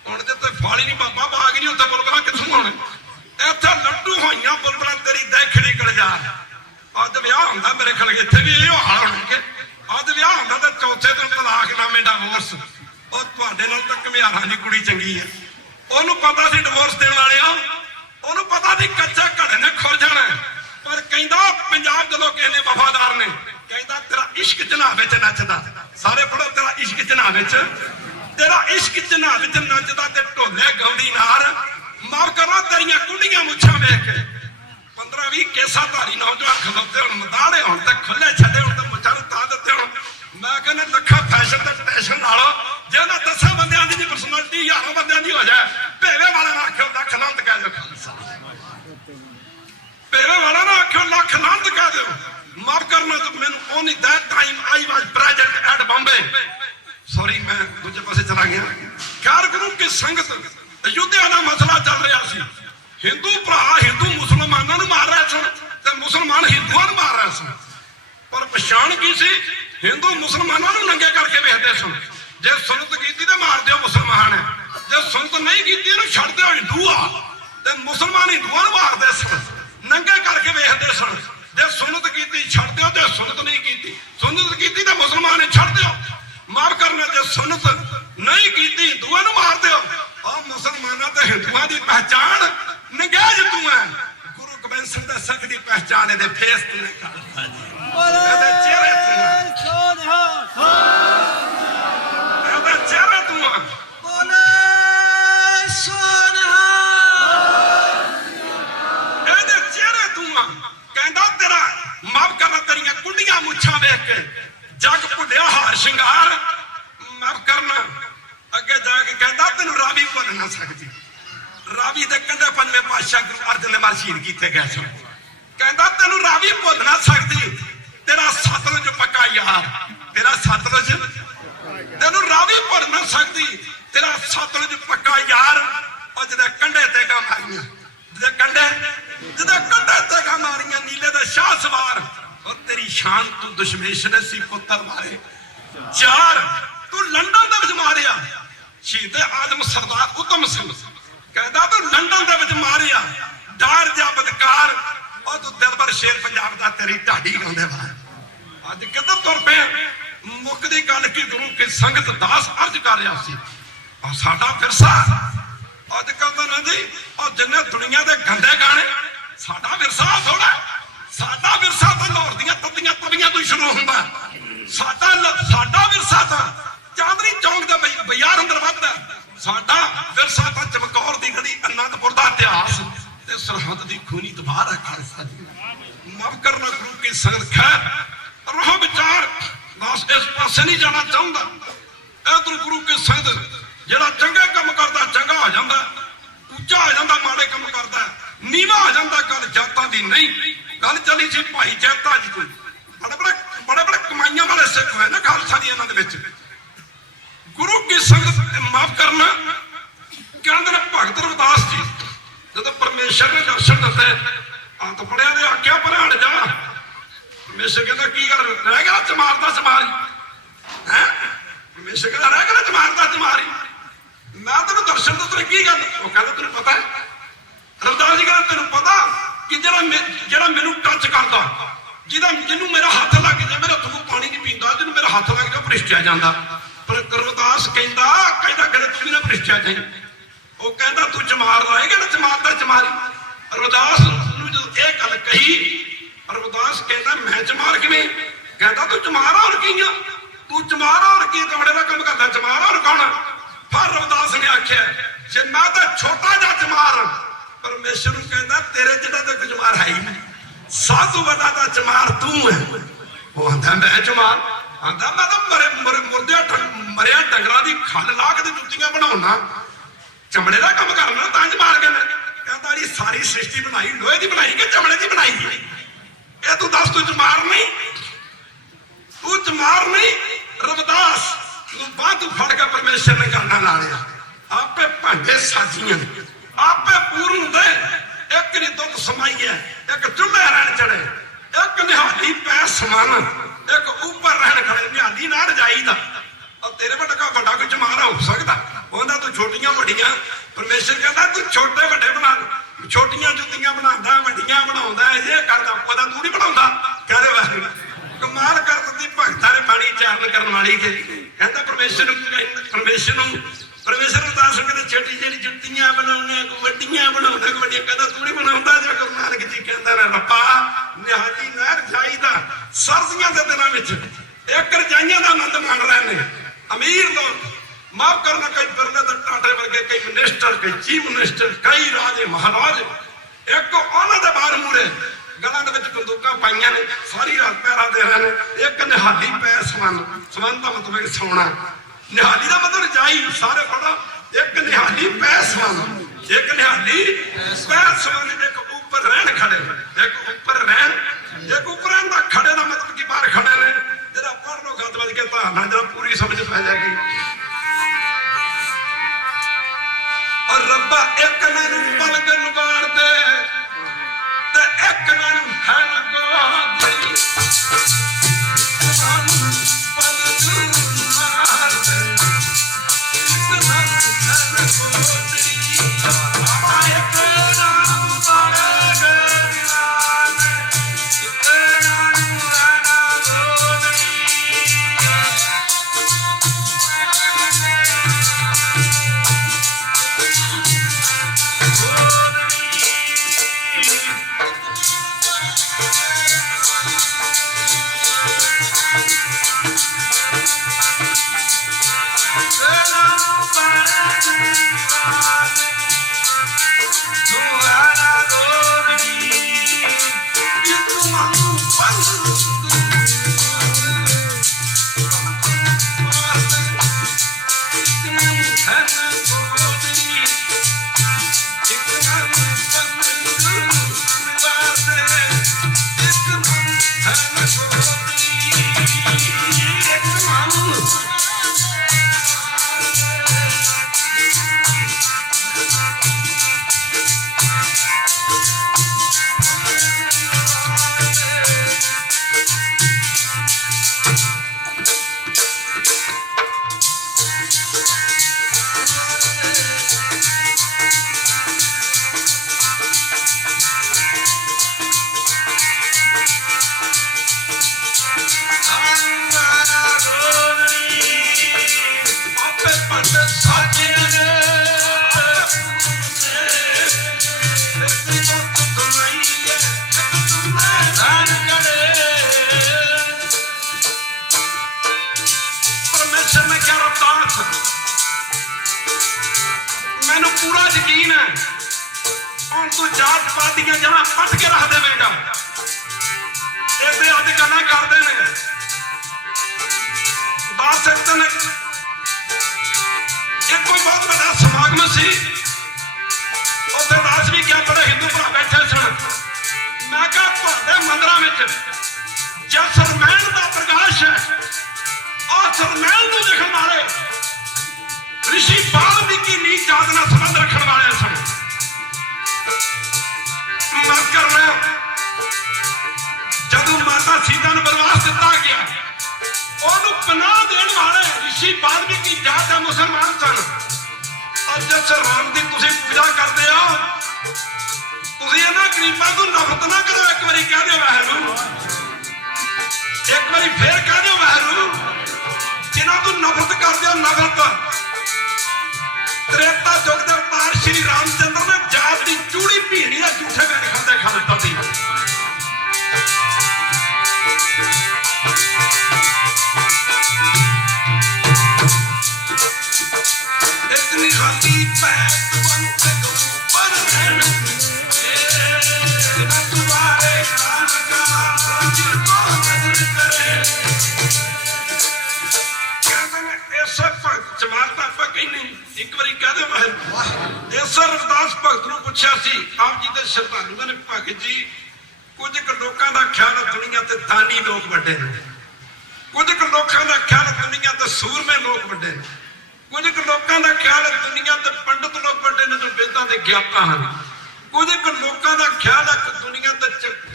ਹੁਣ ਜਿੱਥੇ ਫਾਲੀ ਨਹੀਂ ਬਾਬਾ ਬਾਗ ਨਹੀਂ ਉੱਥੇ ਬੁਲਬੁਲਾਂ ਕਿੱਥੋਂ ਹੋਣ। ਇੱਥੇ ਲੱਡੂ ਹੋਈਆਂ ਬੁਲਬੁਲਾਂ ਤੇਰੀ ਦੇਖੜੀ ਗਲਜਾਰ। ਅੱਜ ਵਿਆਹ ਹੁੰਦਾ ਮੇਰੇ ਖਿਆਲ ਇੱਥੇ ਵੀ ਇਹ ਹਾਲ ਹੋਣਗੇ। ਅੱਜ ਵਿਆਹ ਹੁੰਦਾ ਤਾਂ ਚੌਥੇ ਦਿਨ ਤਲਾਕਨਾਮੇ ਡਿਵੋਰਸ। ਉਹ ਤੁਹਾਡੇ ਨਾਲ ਤਾਂ ਘੁਮਿਆਰਾਂ ਦੀ ਕੁੜੀ ਚੰਗੀ ਹੈ, ਉਹਨੂੰ ਪਤਾ ਸੀ ਡਿਵੋਰਸ ਦੇਣ ਵਾਲਿਆਂ, ਉਹਨੂੰ ਪਤਾ ਸੀ ਕੱਚਾ ਘੜੇ ਨੇ ਖੁਰ ਜਾਣਾ। ਪਰ ਕਹਿੰਦਾ ਪੰਜਾਬ ਜਦੋਂ ਕਿਸੇ ਨੇ ਵਫਾਦਾਰ ਨੇ, ਕਹਿੰਦਾ ਤੇਰਾ ਇਸ਼ਕ ਜਨਾਬ ਵਿੱਚ ਨੱਚਦਾ, ਸਾਰੇ ਪੜੋ ਤੇਰਾ ਇਸ਼ਕ ਜਨਾਬ ਵਿੱਚ, ਤੇਰਾ ਇਸ਼ਕ ਜਨਾਬ ਵਿੱਚ ਨੱਚਦਾ ਤੇ ਢੋਲੇ ਗਾਉਂਦੀ ਨਾਰ। ਮਾਫ ਕਰੋ ਤੇਰੀਆਂ ਕੁੰਡੀਆਂ ਮੁੱਛਾਂ ਵੇਖ ਕੇ 15-20 ਕੇਸਾਂ ਧਾਰੀ ਨੌਜਵਾਨ ਖਲੋਤੇ ਹੁਣ ਮਦਾੜੇ ਹੁਣ ਤੇ ਖੁੱਲੇ ਛੱਡੇ ਹੁਣ ਤੇ ਮੁੱਛਾਂ ਨੂੰ ਤਾਂ ਦਿੱਤੇ ਹੁਣ। ਮੈਂ ਕਹਿੰਦਾ ਲੱਖਾਂ ਫੈਸ਼ਨ ਤੇ ਟੈਸ਼ਨ ਨਾਲ ਜੇ ਉਹਨਾਂ 10 ਬੰਦਿਆਂ ਦੀ ਪਰਸਨੈਲਿਟੀ 11 ਬੰਦਿਆਂ ਦੀ ਹੋ ਜਾਏ, ਭੇਵੇ ਵਾਲਾ ਨਾ ਆਖਿਓ ਲੱਖ ਲਾਂਤ ਕਹਿ ਦਿਓ, ਭੇਵੇ ਵਾਲਾ ਨਾ ਆਖਿਓ ਲੱਖ ਲਾਂਤ ਕਹਿ ਦਿਓ। ਮਾਫ ਕਰਨਾ ਤੇ ਮੈਨੂੰ only that time I was present at Bombay, sorry ਮੈਂ ਦੂਜੇ ਪਾਸੇ ਚਲਾ ਗਿਆ। ਖੈਰ ਗੁਰੂ ਕੀ ਸੰਗਤ, ਅਯੁੱਧਿਆ ਦਾ ਮਸਲਾ ਚੱਲ ਰਿਹਾ ਸੀ। ਹਿੰਦੂ ਭਰਾ ਹਿੰਦੂ ਮੁਸਲਮਾਨਾਂ ਨੂੰ ਮਾਰ ਰਹੇ ਸਨ ਤੇ ਮੁਸਲਮਾਨ ਹਿੰਦੂਆਂ ਨੂੰ ਮਾਰ ਰਹੇ ਸਨ। पर पछाण की सी हिंदू मुसलमानों नूं नंगे करके वेखदे सन। जे सुनत कीती ते मार दिओ मुसलमान है, जे सुनत नहीं कीती इहनूं छड्ड दिओ हिंदू आ। ते मुसलमान हिंदुआं नूं मारदे सन, नंगे करके वेखदे सन। जे सुनत कीती छड्ड दिओ, जे सुनत नहीं कीती, सुनत कीती ते मुसलमान छड्ड दिओ, माफ करना। जे सुनत नहीं कीती हिंदुआं नूं मार दिओ। आ मुसलमानां ते हिंदुआं दी पहचान नंगेज तू है। गुरु गोबिंद सिंह दे सिख दी पहचान इहदे फेस ते है, इहदे चेहरे ते है, इहदे चेहरे तू है। इहदे चेहरे तू है। कहंदा तेरा माफ करना तेरियां कुंडियां मुछां वेख के जग भुलिया हार शिंगार। माफ करना अगे जाके कहंदा तेनू रावी भुल ना सकदी। रावी दे कंढे पंजवें पातशाह गुरु अर्जन देव शहीद कीते गए सन। कहंदा तेनू रावी भुल ना सकदी, तेरा सतलुज पक्का यार, तेरा सतलुज तेनू रावी भुल ना सकदी, तेरा सतलुज पक्का यार। और जिहदे कंढे तेगा मारियां, जिहदे कंढे तेगा मारियां, नीले दे शाह सवार। और तेरी शान तू दशमेश ने सी पुत्र मारे चार, तू लंडन दे विच मारिया शहीद आजम सरदार उतम सिंह। कहता तू लंडन दे विच मारिया डार जा बदकार। और तू दिलबर शेर पंजाब दा तेरी ढाडी गांदे बाहर। अज किधर तुर पे मुक्कदी गल की गुरु की संगत दास अर्ज कर रहा सी। और साडा विरसा अज कहंदा ना जी, और जिन्ने दुनिया दे गंदे गाने साडा विरसा थोड़ा। साडा विरसा तो लाहौर दियां तबियां तबियां तो शुरू हुंदा। साडा विरसा तो चांदनी चौक दे बाजार अंदर वधदा। साडा विरसा तो चमकौर दी गली, आनंदपुर दा इतिहास ते सरहद दी खूनी तबाह है खालसा दी। माफ करना गुरु की संगत खैर रहो विचार बस इस पासे नहीं जाना चाहुंदा। इधर गुरु की संगत जिहड़ा चंगे काम करदा चंगा हो जांदा, ਉੱਚਾ हो जांदा, माड़े काम करदा नीवा हो जांदा। गल जातां दी नहीं, गल चली सी भाई जैता जी कोई बड़े बड़े कमाइयां वाले सिख है ना खालसा दी इन्हां दे विच। गुरु की संगत माफ करना कहते ने भगत रविदास जी जब परमेश्वर ने दर्शन दिते अंत पड़िया ने आख्या पर हट जा। परमेश्वर कहता की गल रह गया चमारदा चमारी है। परमेश्वर कहता रह गया चमारदा चमारी, मैं तेन दर्शन दिते की गल। वो कहता तेन पता है रविदास जी कहते तेन पता कि जेड़ा मैनू टच करदा, जिन्हों मेरा हाथ लग जाए, मेरे हथों पानी नहीं पींदा, जिन्हों मेरा हाथ लग जाए भ्रिष्टिया जाता। पर रविदास कहता कदे तू भी ना भ्रिष्टिया जाए। वो कहता तू चमार रहेगा ना चमारदा चमारी। रविदास जो यह गल कही, रविदास कहता मैं चमार किवें। कहता तू चमार और की आ, तू चमार और की कमड़े का काम करता, चमार और कौन। फिर रविदास ने आख्या जे मैं तो छोटा जा चमार। परमेश्वर कहता तेरे जिहड़ा तो चमार है ही नहीं, सब तो बड़ा तो चमार तू है। वो आंदा मैं चमार, आंदा मैं तो मरिया डंगरां दी खल ला के जुत्तियां बनाउणा, चमड़े का काम करना तां चमार कहना। कहता जी सारी सृष्टि बनाई लोहे की बनाई कि चमड़े की बनाई है। ये तू दस तू चमार नहीं, तू चमार नहीं। रविदास बांह तू फड़ के परमेश्वर ने करना ला लिया। आपे भांडे साजियां आपे पूर्ण दे, एक ने दुध समाई है, एक चुल्हे रहन चढ़े, एक निहाली पै समान, एक ऊपर रहन खड़े। निहाली ना रजाई दा और तेरे बड़ा कोई चमारा हो सकता। उन्हां तू छोटियां वड्डियां। परमेश्वर कहता तू छोटे वड्डे बना, छोटियां जुत्तियां बनांदा वड्डियां बनाउंदा, ये करदा पता तू नहीं बनाउंदा। कहदे वाहिगुरू कमाल कर दित्ती भगतां ने बाणी चारण करन वाली के। कहता परमेश्वर रविदास कहते छोटी जी जुत्तियां बनाउणे को वड्डियां बनाउणे को वड्डियां। कहता तू नहीं बनाउंदा। जो गुरु नानक जी कहंदा ने रब्बा निहाली ना रजाई दा सर्दियां दे दिनां विच एक रजाइयां दा आनंद माण रहे ने अमीर लोग। माफ करना कई बिरले ते टाटे वर्गे, कई मिनिस्टर, कई चीफ मिनिस्टर, कई राजे महाराज एक उन्हां दे बाहर मूरे गलां दे विच बंदूकां पाईयां ने, सारी रात पैरा दे रहे ने। एक निहाली पै समान दा मतलब है सोना, निहाली का मतलब रजाई सारे पढ़ो। एक निहाली पै समान, एक निहाली पै समान, एक ऊपर रहन खड़े, एक ऊपर रहन, एक ऊपर रहन दा खड़े दा मतलब कि बाहर खड़े ने। जरा पढ़ लो गद बज के ताना जरा पूरी समझ पै जाएगी। और रब्बा एक नैनू पलगन वार दे ते एक नैनू है ना गो दी। मैनू पूरा यकीन है हम तू जात पात दी जड़ा पट के रख देगा अज गल्लां करते हैं दास एक दिन एक कोई बहुत बड़ा समागम सी उत्थे दास भी क्या बड़े हिंदू भरा बैठे सन मैं कहा तुहाडे मंदिरां विच जो सरमैन का प्रकाश है और सरमैन को देखने वाले ऋषि वाल्मीकि नी जात नाल संबंध रखने वाले सन मत कर रहे जदों माता सीता ने बनवास दिता गया ਉਹਨੂੰ पनाह देने वाले ऋषि वाल्मीकि जात का मुसलमान सन और जिस राम की तुसीं पूजा करते हो तुसीं इन्हां गरीबां तो नफरत ना करो एक बारी कह दिओ वाहिगुरू एक बारी फिर कह दिओ वाहिगुरू जिन्हां तो नफरत करते हो नफरत त्रेता युग के अवतार श्री रामचंद्र ने जात की चूड़ी भीड़ी या झूठे गाने खाते खा दिता सी इतनी खाती पैर बनते को ऊपर रहना तुम्हारे काम का जिनको नजर करे ऐसा भगत जमात आप कहने एक बारी कह दे मैं ऐसा रविदास भगत नूं पुछया सी आप जी दे श्रद्धालुओं ने भगत जी कुछ लोगों का ख्याल दुनिया ते दानी लोग वड्डे ने कुछ लोगों का ख्याल दुनिया ते सूरमे लोग वड्डे ने कुछ लोगों का ख्याल दुनिया ते पंडित लोग वड्डे ने जो वेदां दे ज्ञाता हैं कुछ लोगों का ख्याल है कि दुनिया ते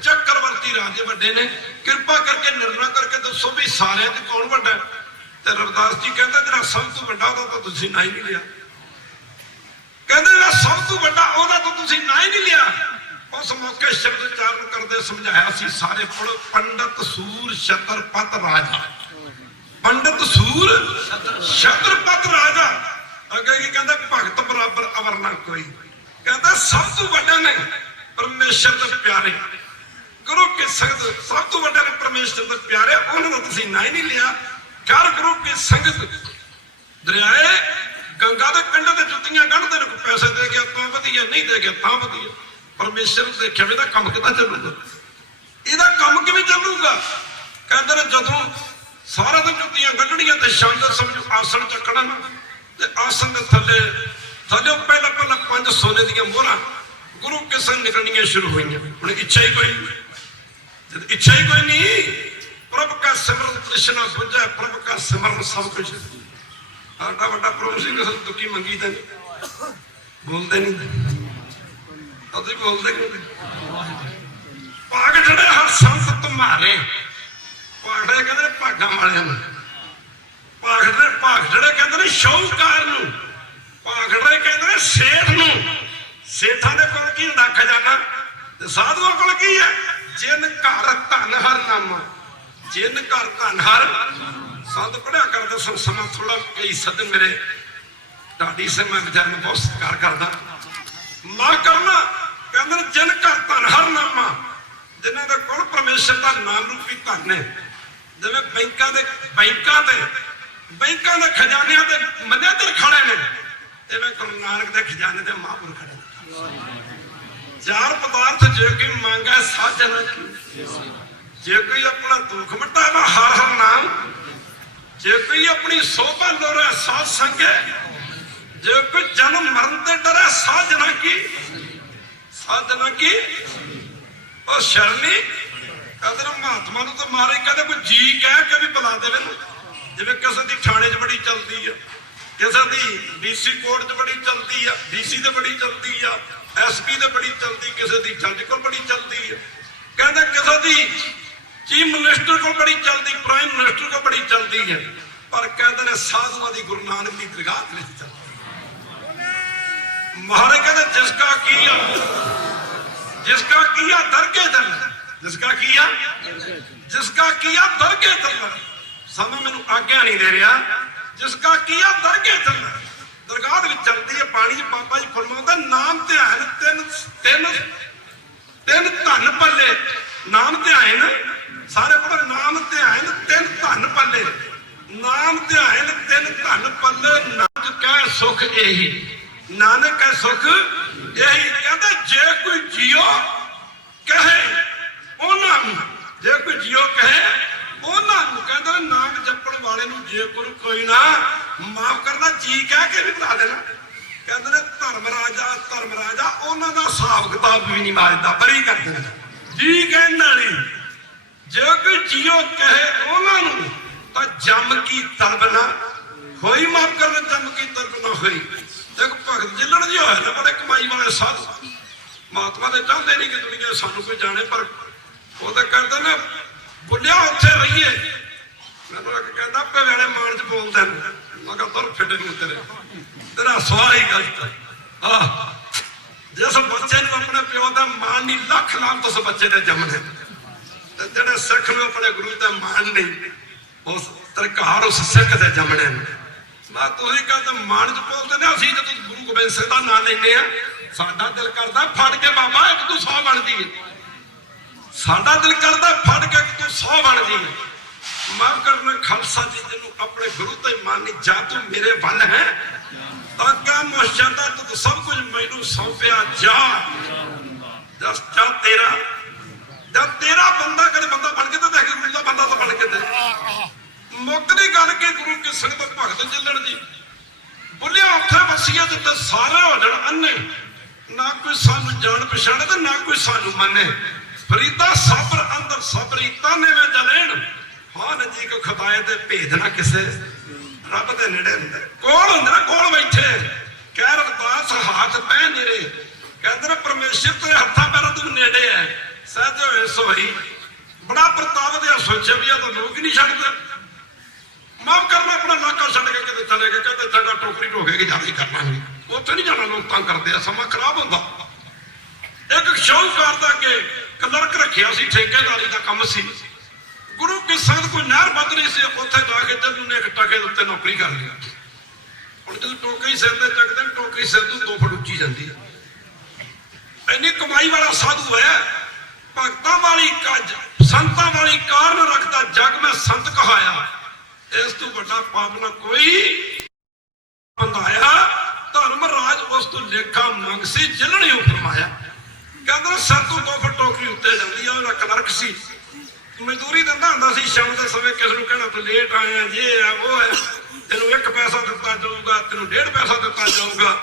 चक्रवर्ती राजे वड्डे ने कृपा करके निर्णय करके दसो भी सारे च कौन वड्डा है ते रविदास जी कहते जिहड़ा सब तो वड्डा ओहदा तां तुसीं ना ही नहीं लिया कहते जिहड़ा सब तो वड्डा ओहदा तां तुसीं ना ही नहीं लिया उस मौके शब्द उच्चारण करते समझाया सी सारे पढ़ो पंडित सूर छत्रपत राजा पंडित सूर छत्रपत राजा अगे की कहते भगत बराबर अवर ना कोई कहता सब तो वड्डे ने परमेश्वर दे प्यारे गुरु के संगत सब तो वड्डे ने परमेश्वर दे प्यारे उन्होंने तुसीं ना ही नहीं लिया कर गुरु की संगत दरियाए गंगा के कंढे ते जुत्तियां गढ़दे ने पैसे दे गया तां वधिया नहीं दे गया तां वधिया परमेश्वर देखिए भी काम कितना चलूगा यदा काम किवें चलूगा कहते ने जदों सारा दिन जुत्तियां गढ़नियां ते शब्द समझो आसन चकना ते आसन के थले थले पहला पहला 5 सोने दी मोहरां गुरु के संग निकलनियां शुरू हुई हुण इच्छा ही कोई नहीं प्रभु का सिमरन कृष्णा बुझा प्रभु का सिमरन सब कुछ आटा वड्डा प्रभु सिंह दुखी मंगी ते बोलते नहीं बोलते भाग जड़े हर संत तुम्हारे पागड़े कहते भागा वाले भाग जड़े कहते शाहूकार पागड़े कहते ਕਹਿੰਦੇ ਸੇਠ ਨੂੰ, ਸੇਠਾਂ ਦੇ ਕੋਲ ਕੀ ਹੁੰਦਾ? ਖਜ਼ਾਨਾ। ਤੇ ਸਾਧੂਆਂ ਕੋਲ ਕੀ ਹੈ? ਜਿਨ ਘਰ ਧਨ ਹਰ ਨਾਮਾ, ਜਿਨ ਘਰ ਧਨ ਹਰ। ਸੰਤ ਪੜਿਆ ਕਰਦੇ ਸਨ, ਸਮਾਂ ਥੋੜਾ ਕਈ ਸਦ ਮੇਰੇ ਢਾਡੀ ਸੇ ਮੈਂ ਵਿਚਾਰ ਨੂੰ ਬਹੁਤ ਸਤਿਕਾਰ ਕਰਦਾ। ਮਾਂ ਕਰਨਾ ਕਹਿੰਦੇ ਜਿਨ ਘਰ ਧਨ ਹਰ ਨਾਮਾ, ਜਿਨ੍ਹਾਂ ਦੇ ਕੋਲ ਪਰਮੇਸ਼ਰ ਦਾ ਨਾਮ ਰੂਪੀ ਧਨ ਹੈ। ਜਿਵੇਂ ਬੈਂਕਾਂ ਦੇ ਖਜ਼ਾਨਿਆਂ ਤੇ ਮੈਨੇਜਰ ਖੜੇ ਨੇ, ਜਿਵੇਂ ਗੁਰੂ ਨਾਨਕ ਦੇ ਖਜ਼ਾਨੇ ਤੇ ਮਹਾਂਪੁਰ ਖੜੇ ਨੇ। ਚਾਰ ਪਦਾਰਥ ਜੇ ਕੋਈ ਮੰਗਾ ਸਾਜਣਾ ਕੀ, ਜੇ ਕੋਈ ਆਪਣਾ ਦੁੱਖ ਮਿਟਾਵਾ ਹਰ ਹਰ ਨਾਮ, ਜੇ ਕੋਈ ਆਪਣੀ ਸੋਭਾ ਲੋਰੇ ਸਾਧ ਸੰਗੇ, ਜੇ ਕੋਈ ਜਨਮ ਮਰਨ ਤੇ ਡਰੇ ਸਾਜਣਾ ਕੀ, ਸਾਜਣਾ ਕੀ। ਉਹ ਸ਼ਰਮੀ ਕਹਿੰਦੇ ਮਹਾਤਮਾ ਨੂੰ ਤਾਂ ਮਾਰੇ, ਕਹਿੰਦੇ ਕੋਈ ਜੀ ਕਹਿ ਕੇ ਵੀ ਬੁਲਾ ਦੇਵੇ ਨਾ। ਜਿਵੇਂ ਕਿਸੇ ਦੀ ਥਾਣੇ 'ਚ ਬੜੀ ਚੱਲਦੀ ਆ, ਕਿਸੇ ਦੀ ਡੀਸੀ ਕੋਰਟ 'ਚ ਬੜੀ ਚੱਲਦੀ ਆ, ਡੀਸੀ ਤੇ ਬੜੀ ਚੱਲਦੀ ਆ, ਐਸਪੀ ਤੇ ਬੜੀ ਚੱਲਦੀ, ਕਿਸੇ ਦੀ ਜੱਜ ਕੋਲ ਬੜੀ ਚੱਲਦੀ ਆ, ਕਹਿੰਦੇ ਕਿਸੇ ਦੀ ਚੀਫ ਮਿਨਿਸਟਰ ਕੋਲ ਬੜੀ ਚੱਲਦੀ, ਪ੍ਰਾਈਮ ਮਿਨਿਸਟਰ ਕੋਲ ਬੜੀ ਚੱਲਦੀ ਹੈ। ਪਰ ਕਹਿੰਦੇ ਨੇ ਸਾਧੂਆਂ ਦੀ ਗੁਰੂ ਨਾਨਕ ਦੀ ਦਰਗਾਹ ਵਿੱਚ ਚੱਲਦੀ। ਮਹਾਰਾਜ ਕਹਿੰਦੇ ਜਿਸਕਾ ਕੀਆ, ਜਿਸਕਾ ਕੀਆ ਦਰਗੇ ਚੱਲ, ਜਿਸਕਾ ਕੀਆ, ਜਿਸਕਾ ਕੀਆ ਦਰਗੇ ਚੱਲ। ਸਮਾਂ ਮੈਨੂੰ ਆਗਿਆ ਨਹੀਂ ਦੇ ਰਿਹਾ। ਜਿਸਕਾ ਕੀਆ ਦਰਗੇ ਚੱਲ, ਦਰਗਾਹ ਵਿੱਚ ਚੱਲਦੀ ਹੈ। ਪਾਣੀ 'ਚ ਬਾਬਾ ਜੀ ਫਰਮਾਉਂਦਾ ਨਾਮ ਧਿਆਨ ਤਿੰਨ ਧਨ ਪੱਲੇ। ਨਾਮ ਧਿਆਨ, ਸਾਰੇ ਪੜੋ ਨਾਮ ਧਿਆਨ ਤਿੰਨ ਧਨ ਪੱਲੇ। ਨਾਮ ਧਿਆਨ ਤਿੰਨ ਧਨ ਪੱਲੇ, ਨਾਨਕ ਕਹਿ ਸੁਖ ਇਹੀ, ਨਾਨਕ ਕਹਿ ਸੁਖ ਇਹੀ। ਕਹਿੰਦਾ ਜੇ ਕੋਈ ਜੀਓ ਕਹੇ ਉਹਨਾਂ ਨੂੰ, ਜੇ ਕੋਈ ਜੀਓ ਕਹੇ ਉਹਨਾਂ ਨੂੰ, ਕਹਿੰਦਾ ਨਾਮ ਜਪਣ ਵਾਲੇ ਨੂੰ ਜੇ ਕੋਈ ਨਾ ਮਾਫ ਕਰਨਾ, ਜੀ ਕਹਿ ਕੇ ਵੀ ਬਤਾ ਦੇਣਾ। ਕਹਿੰਦੇ ਨੇ ਧਰਮ ਰਾਜਾ ਉਹਨਾਂ ਦਾ ਹਿਸਾਬ ਕਿਤਾਬ ਵੀ ਨਹੀਂ ਮਾਰਦਾ, ਬਰੀ ਕਰ ਦਿੰਦਾ ਜੀ ਕਹਿਣ ਵਾਲੀ। ਜੇ ਕੋਈ ਜੀਓ ਕਹੇ ਉਹਨਾਂ ਨੂੰ ਤਾਂ ਜੰਮ ਕੀ ਤਲਬ ਨਾ ਹੋਈ, ਮਾਫ ਕਰਨਾ ਜੰਮ ਕੀ ਤਲਬ ਨਾ ਹੋਈ। ਇੱਕ ਭਗਤ ਜਿੱਲਣ ਜੀ ਹੋਇਆ ਨਾ, ਬੜੇ ਕਮਾਈ ਵਾਲੇ ਸਾਧ, ਮਹਾਤਮਾ ਦੇ ਚਾਹੁੰਦੇ ਨਹੀਂ ਕਿ ਦੁਨੀਆ ਸਾਨੂੰ ਕੋਈ ਜਾਣੇ, ਪਰ ਉਹ ਤਾਂ ਕਹਿੰਦੇ ਨੇ ਬੁੱਲਿਆ ਉੱਥੇ ਰਹੀਏ। ਮੈਨੂੰ ਕਹਿੰਦਾ ਭਵੇਲੇ ਮਾਨ 'ਚ ਬੋਲਦੇ ਨੇ, ਮੈਂ ਕਿਹਾ ਤੁਰ ਫਿੱਟੇ ਨੂੰ ਤੇਰਾ ਸਵਾਲ ਹੀ ਗਲਤ। ਆਹ ਜਿਸ ਬੱਚੇ ਨੂੰ ਆਪਣੇ ਪਿਓ ਦਾ ਮਾਣ ਨਹੀਂ, ਲੱਖ ਨਾਮ ਉਸ ਬੱਚੇ ਦੇ ਜੰਮਣੇ। ਤੇ ਜਿਹੜੇ ਸਿੱਖ ਨੂੰ ਆਪਣੇ ਗੁਰੂ ਦਾ ਮਾਣ ਨਹੀਂ, ਉਸ ਤਰਕਾਰ ਉਸ ਸਿੱਖ ਦੇ ਜੰਮਣੇ ਨੇ। ਮੈਂ ਤੁਸੀਂ ਕਹਿੰਦੇ ਮਾਣ 'ਚ ਬੋਲਦੇ ਨੇ, ਅਸੀਂ ਜਦੋਂ ਗੁਰੂ ਗੋਬਿੰਦ ਸਿੰਘ ਦਾ ਨਾਂ ਲੈਂਦੇ ਆ ਸਾਡਾ ਦਿਲ ਕਰਦਾ ਫੜ ਕੇ ਬਾਬਾ ਇੱਕ ਤੂੰ 100 ਬਣਦੀ ਹੈ। ਸਾਡਾ ਦਿਲ ਕਰਦਾ ਫੜ ਕੇ ਇੱਕ ਤੂੰ 100 ਬਣਦੀ ਹੈ। ਮਾਫ ਕਰਨਾ ਖਾਲਸਾ ਜੀ ਜਿਹਨੂੰ ਆਪਣੇ ਗੁਰੂ ਤੇ ਮਾਨ ਨਹੀਂ, ਜਾਂ ਤੂੰ ਮੇਰੇ ਵੱਲ ਹੈ ਤਾਂ ਕਿਆ ਮੁਸ਼ ਜਾਂਦਾ, ਤੂੰ ਸਭ ਕੁਝ ਮੈਨੂੰ ਸੌਂਪਿਆ ਜਾ। ਜਦ ਤੇਰਾ ਬੰਦਾ ਕਦੇ ਬੰਦਾ ਬਣ ਕੇ ਤਾਂ ਦੇਖ, ਗੁਰੂ ਦਾ ਬੰਦਾ ਤਾਂ ਬਣ ਕੇ ਦੇ। ਮੁੱਕਦੀ ਗੱਲ ਕਿ ਗੁਰੂ ਕੀ ਸੰਗਤ ਭਗਤ ਜਿੱਲਣ ਜੀ ਬੁੱਲਿਆ ਉੱਥੇ ਵਸੀਅਤ ਜਿੱਤੇ ਸਾਰੇ ਹੋ ਜਾਣ ਅੰਨੇ, ਨਾ ਕੋਈ ਸਾਨੂੰ ਜਾਣ ਪਛਾਣੇ ਤੇ ਨਾ ਕੋਈ ਸਾਨੂੰ ਮੰਨੇ। ਫਰੀਦਾ ਸਬਰ ਅੰਦਰ ਸਬਰੀ ਤਾਨੇ ਵਿੱਚ ਜਲੇਣ, ਹਾਂ ਨਜੀ ਕੋ ਖਤਾਏ ਤੇ ਭੇਦ ਨਾ ਕਿਸੇ। ਰੱਬ ਦੇ ਨੇੜੇ ਹੁੰਦੇ, ਕੋਲ ਹੁੰਦਾ, ਕੋਲ ਬੈਠੇ। ਕਹਿ ਰਵਦਾਸ ਹੱਥ ਪੈ ਨੇੜੇ, ਕਹਿੰਦੇ ਨੇ ਪਰਮੇਸ਼ਰ ਤੇਰੇ ਹੱਥਾਂ ਪੈਰਾਂ ਤੋਂ ਨੇੜੇ ਹੈ। ਸਹਿਜ ਹੋਏ ਸੋਈ ਬੜਾ ਪ੍ਰਤਾਪ ਦੇ ਸੋਚੇ ਵੀ ਆ ਤਾਂ ਲੋਕ ਨਹੀਂ ਛੱਡਦੇ। ਮਾਫ ਕਰਨਾ ਆਪਣਾ ਇਲਾਕਾ ਛੱਡ ਕੇ ਕਿਤੇ ਚਲੇ ਗਏ, ਕਹਿੰਦੇ ਸਾਡਾ ਟੋਕਰੀ ਢੋਕੇ ਕੇ ਜਾਰੀ ਕਰਨਾ ਨਹੀਂ, ਉੱਥੇ ਨਹੀਂ ਜਾਣਾ, ਲੋਕ ਤੰਗ ਕਰਦੇ ਆ, ਸਮਾਂ ਖਰਾਬ ਹੁੰਦਾ। ਇੱਕ ਸ਼ੌਹਕਾਰ ਦਾ ਅੱਗੇ ਕਲਰਕ ਰੱਖਿਆ ਸੀ, ਠੇਕੇਦਾਰੀ ਦਾ ਕੰਮ ਸੀ। ਗੁਰੂ ਕੀ ਸੰਗਤ ਕੋਈ ਨਹਿਰ ਵੱਧ ਰਹੀ ਸੀ, ਉੱਥੇ ਜਾ ਕੇ ਜਦ ਨੇ ਇੱਕ ਟਕੇ ਦੇ ਉੱਤੇ ਨੌਕਰੀ ਕਰ ਲਿਆ। ਹੁਣ ਜਦੋਂ ਟੋਕਰੀ ਸਿਰ ਤੇ ਚੱਕਦੇ ਨੇ, ਟੋਕਰੀ ਸਿਰ ਤੋਂ 2 ਫੁੱਟ ਉੱਚੀ ਜਾਂਦੀ ਹੈ। ਇੰਨੀ ਕਮਾਈ ਵਾਲਾ ਸਾਧੂ ਹੈ, ਭਗਤਾਂ ਵਾਲੀ ਕੱਜ ਸੰਤਾਂ ਵਾਲੀ ਕਾਰਨ ਰੱਖਦਾ, ਜਗ ਮੈਂ ਸੰਤ ਕਹਾਇਆ। ਇਸ ਤੋਂ ਵੱਡਾ ਪਾਪ ਨਾ ਕੋਈ ਬੰਦਾਇਆ। ਧਰਮ ਰਾਜ ਉਸ ਤੋਂ ਲੇਖਾ ਮੰਗ ਸੀ, ਜਿਲਣੇ ਉਹ ਫਰਮਾਇਆ। ਕਹਿੰਦੇ ਸਿਰ ਤੋਂ 2 ਫੁੱਟ ਟੋਕਰੀ ਉੱਤੇ ਜਾਂਦੀ ਆ। ਉਹਦਾ ਕਲਰਕ ਸੀ, ਮਜ਼ਦੂਰੀ ਦਿੰਦਾ ਹੁੰਦਾ ਸੀ। ਸ਼ਾਮ ਦੇ ਸਮੇਂ ਕਿਸ ਨੂੰ ਕਹਿਣਾ ਤੂੰ ਲੇਟ ਆਇਆ, ਜੇ ਆ ਉਹ ਹੈ, ਤੈਨੂੰ 1 ਪੈਸਾ ਦਿੱਤਾ ਜਾਊਗਾ, ਤੈਨੂੰ 1.5 ਪੈਸਾ ਦਿੱਤਾ ਜਾਊਗਾ।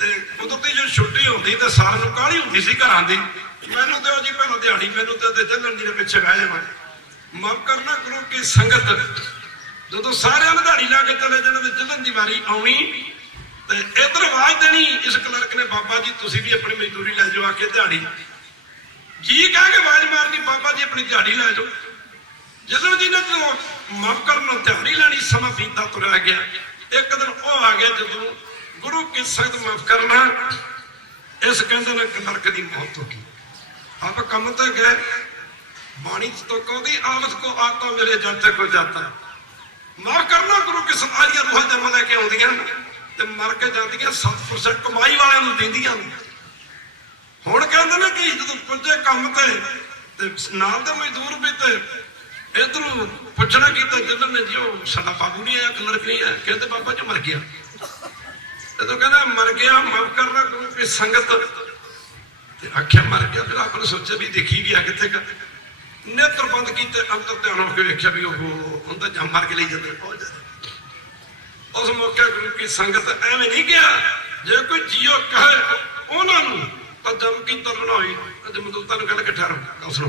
ਤੇ ਕੁਦਰਤੀ ਜੋ ਛੁੱਟੀ ਹੁੰਦੀ ਤੇ ਸਾਰਿਆਂ ਨੂੰ ਕਾਹਲੀ ਹੁੰਦੀ ਸੀ ਘਰਾਂ ਦੀ, ਮੈਨੂੰ ਦਿਓ ਜੀ ਪਹਿਲਾਂ ਦਿਹਾੜੀ, ਮੈਨੂੰ ਤੇ ਚੱਲਣ ਜੀ ਦੇ ਪਿੱਛੇ ਬਹਿ ਜਾਵਾਂ। ਮਾਫ ਕਰਨਾ ਗੁਰੂ ਕੀ ਸੰਗਤ ਜਦੋਂ ਸਾਰਿਆਂ ਨੇ ਦਿਹਾੜੀ ਲਾ ਕੇ ਚਲੇ ਜਾਣਾ ਤੇ ਚੱਲਣ ਦੀ ਵਾਰੀ ਆਉਣੀ ਤੇ ਇੱਧਰ ਆਵਾਜ਼ ਦੇਣੀ। ਇਸ ਕਲਰਕ ਨੇ ਬਾਬਾ ਜੀ ਤੁਸੀਂ ਵੀ ਆਪਣੀ ਮਜ਼ਦੂਰੀ ਲੈ ਜਾਓ, ਆ ਕੇ ਦਿਹਾੜੀ ਜੀ ਕਹਿ ਕੇ ਆਵਾਜ਼ ਮਾਰਨੀ, ਬਾਬਾ ਜੀ ਆਪਣੀ ਦਿਹਾੜੀ ਲੈ ਜਾਓ। ਚੱਲਣ ਜੀ ਨੇ ਜਦੋਂ ਮਾਫ ਕਰਨ ਦਿਹਾੜੀ ਲੈਣੀ, ਸਮਾਂ ਬੀਤਦਾ ਤੁਰਿਆ ਗਿਆ। ਇੱਕ ਦਿਨ ਉਹ ਆ ਗਿਆ ਜਦੋਂ गुरु की संगत माफ करना, इस कहते ने नरक की मौत होगी। आप कम तो गए, बाणी तो कहती आवत को आता मिले जाते को जाता। माफ करना गुरु की आलिया रूहां जन्म लैके आउंदियां ते मर के जांदियां 7% कमाई वालियां नूं दिंदियां। हुण कहंदे ने कि जदों पुजे काम ते नाल दे मजदूर भी ते इधरों पुछना कीता जिन्हां ने जी साडा बाबू नहीं आया, कलर नहीं आया, कहते बाबा जी मर गया। जो कहना मर गया, माफ करना गुरु की संगत आख्या मर गया। फिर आपने सोचा भी देखी गया कितने का नेत्र बंद किए, अंतर ध्यान होकर वेख्या भी वो जम मर के ले जाते पहुंच जाते। उस मौके गुरु की संगत एवं नहीं गया, जो कोई जियो कहे उन्होंने तो जम की तरना हुई जमदूतां नूं कहना इकट्ठा रहो, सुनो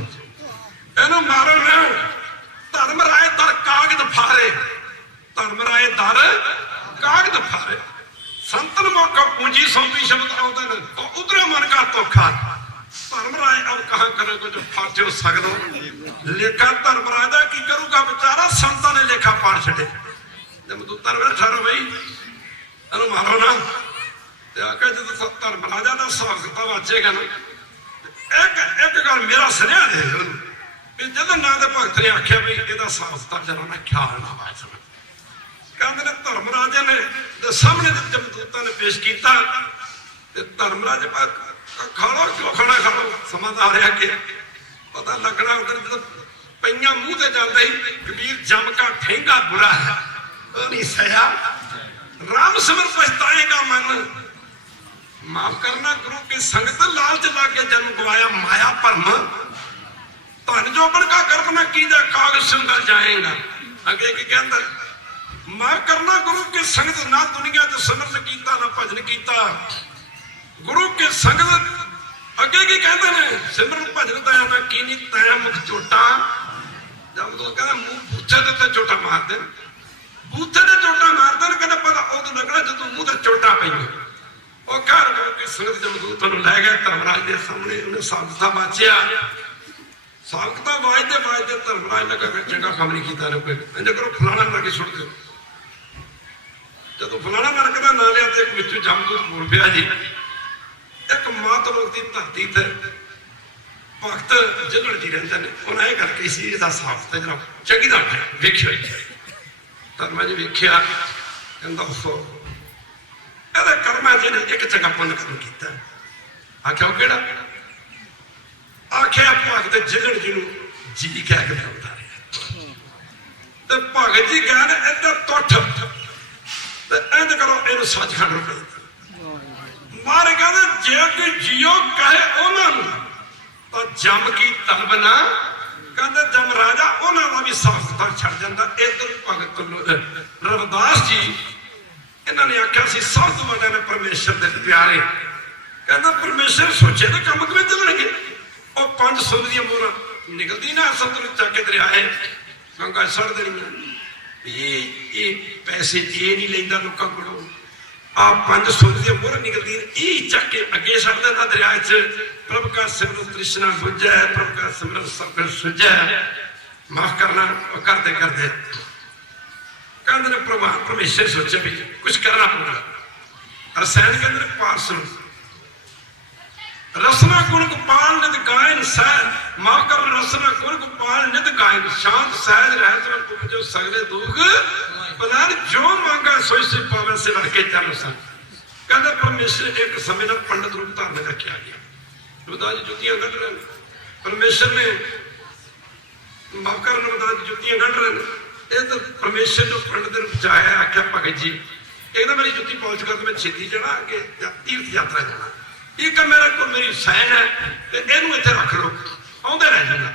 इहनूं मारो ना। धर्म राय दर कागज फारे, धर्म राय दर कागज फारे। संतन मौका पूंजी सौंपी शब्द आउंदे ने तो उधरा मन का धोखा। धर्म राय अब कहां करे कुछ फाटे हो सकदो। लेखा धर्म राय दा की करूगा बेचारा, संतां ने लेखा पाड़ छड़े। जमदूतां ने ठहरो भाई इहनूं मारो ना। ते आके जदों धर्म राजा दा स्वागत वाचेगा ना, एक गल मेरा सुनिया दे कि जदों ना दे भगत ने आख्या भी इहदा साफता जरा ना ख्याल ना वाचना। कहते ने धर्म राजे ने सामने जमदूतां ने पेश किया। धर्मराज खालो क्यों खाना खालो, समझ आ रहा कि पता लगना उधर जो पईयां मूँह से जाता ही कबीर जम का ठेंगा बुरा है वो नहीं सया। राम सिमर पछताएगा मन, माफ करना गुरु की संगत लालच लाके जन्म गवाया माया भरम। धन जोबन का गर्भ न कीजा कागज सिंगा जाएगा। अगे की कहता माफ करना गुरु की संगत ना दुनिया च सिमरन कीता ना भजन कीता। गुरु की संगत अगे की कहते हैं सिमरन भजन तया ना की नहीं तया मुख चोटा। जब तो कहते मुंह बूथे ते चोटा मार दे, बूथे ते चोटा मार दे कहते पता उदों लगना जदों मुंह ते चोटा पई। और घर गुरु की संगत जमदूतां नूं लै गए धर्मराज के सामने, उन्हें साबता वाचिया। साबता वाजते वाजते धर्मराज लगा चंगा काम नहीं किया ने कोई इंज करो फलाना लगे सुट दो। जो फलाना नरक का ना लिया तो एक बिचू जमदूत बोल पिया जी एक मात लोग की धरती ते भगत झिलड़ जी रहते हैं। उन्हें यह गल कही सी इसका साफ जरा चंगी तरह वेख्यो। धर्मा जी वेख्या कहता उफो ਇਹਦੇ ਕਰਮਾਂ ਚ ਇੱਕ ਚੰਗਾ ਪੁੰਨ ਕੰਮ ਕੀਤਾ। ਆਖਿਆ ਉਹ ਕਿਹੜਾ? ਆਖਿਆ ਭਗਤ ਜਿਲੜ ਜੀ ਨੂੰ ਜੀ ਕਹਿ ਕੇ ਬੁਲਾਉਂਦਾ ਰਿਹਾ ਤੇ ਭਗਤ ਜੀ ਕਹਿੰਦੇ ਇੱਧਰ ਟੁੱਟ ਤੇ ਇੰਜ ਕਰੋ ਇਹਨੂੰ ਸੱਚਖੰਡ ਰੁਕ ਮਾਰੇ। ਕਹਿੰਦੇ ਜੇ ਕੋਈ ਜੀਓ ਕਹੇ ਉਹਨਾਂ ਨੂੰ ਤਾਂ ਜੰਮ ਕੀ ਤਲਬ ਨਾ। ਕਹਿੰਦੇ ਜਮ ਰਾਜਾ ਉਹਨਾਂ ਦਾ ਵੀ ਸਾਫ ਸੁਥਰਾ ਛੱਡ ਜਾਂਦਾ। ਇੱਧਰ ਭਗਤ ਰਵਿਦਾਸ ਜੀ इन्होंने आख्या सब तो बड़े ने परमेश्वर के प्यारे। कहना परमेश्वर सोचे तो कम किवें चलणगे। और 5 सोने दी मोहर निकलती ना सतलुज चाके दरिया है गंगा सड़ देनी। ये पैसे ये नहीं लेंदा लोकां कोलों। आ 5 सोने दी मोहर निकलती ये चक के अगे सड़ देंदा दरिया च। प्रभु का सिमरन तृष्णा बुझे, प्रभु का सिमरन सब सुझे। माफ करना करते करते कहते ने प्रभु परमेश्वर सोचा भी कुछ करना होगा। रसायन के अंदर पार्सल रसना गुण गोपाल नित गायन सहज। माफ कर रसना गुण गोपाल नित गायन शांत सहज रहत जो सगले दुख बलान जो मांगा सोई से पावे से लड़के चलो सन। कहते परमेश्वर एक समय ना पंडित रूप धारण करके आ गया। रविदास जी जुतियां गढ़ रहे परमेश्वर ने माफ कर रविदास जी जुतियां गढ़ रहे। तो परमेश्वर जो पंडित रूप च आया। आख्या भगत जी एक तो मेरी जुत्ती पहुंच कर मैं छेती जाना अगे तीर्थ यात्रा जाना। एक मेरे को मेरी सैन है इनू इतने रख लो आउंदे रह जाना।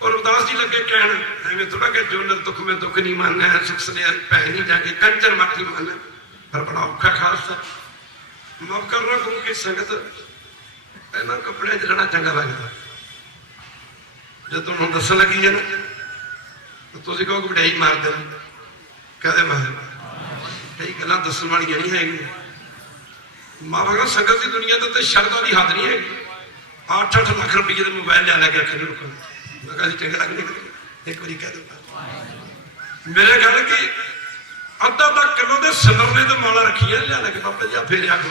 और रविदास जी लगे कहन एवं थोड़ा कि जो दुख में दुख नहीं मानना है सुख से पै नहीं जाके कंचन मत नहीं मानना। पर बड़ा औखा खालसा माफ करना गुरु की संगत इन्होंने कपड़े च रहना चंगा लगता। जो तुम दसन लगी है ना तुम कहो वड्याई मार दे कहते मैं कई गल्लां दसन वालियां नहीं है। मां संगत की दुनिया तो शरदा की हद नहीं है। 8-8 लाख रुपये के मोबाइल लिया लगे रखे लोग चंगे लगने एक बार कह दो मेरे गल कि अद्धा किलो ਉਹਦੇ ਸਿਮਰਨੇ ਤੇ ਮਾਲਾ ਰੱਖੀਆਂ ਲਿਆ ਕੇ ਬਾਬਾ ਜੀ ਆ ਫੇਰਿਆ ਕਰੋ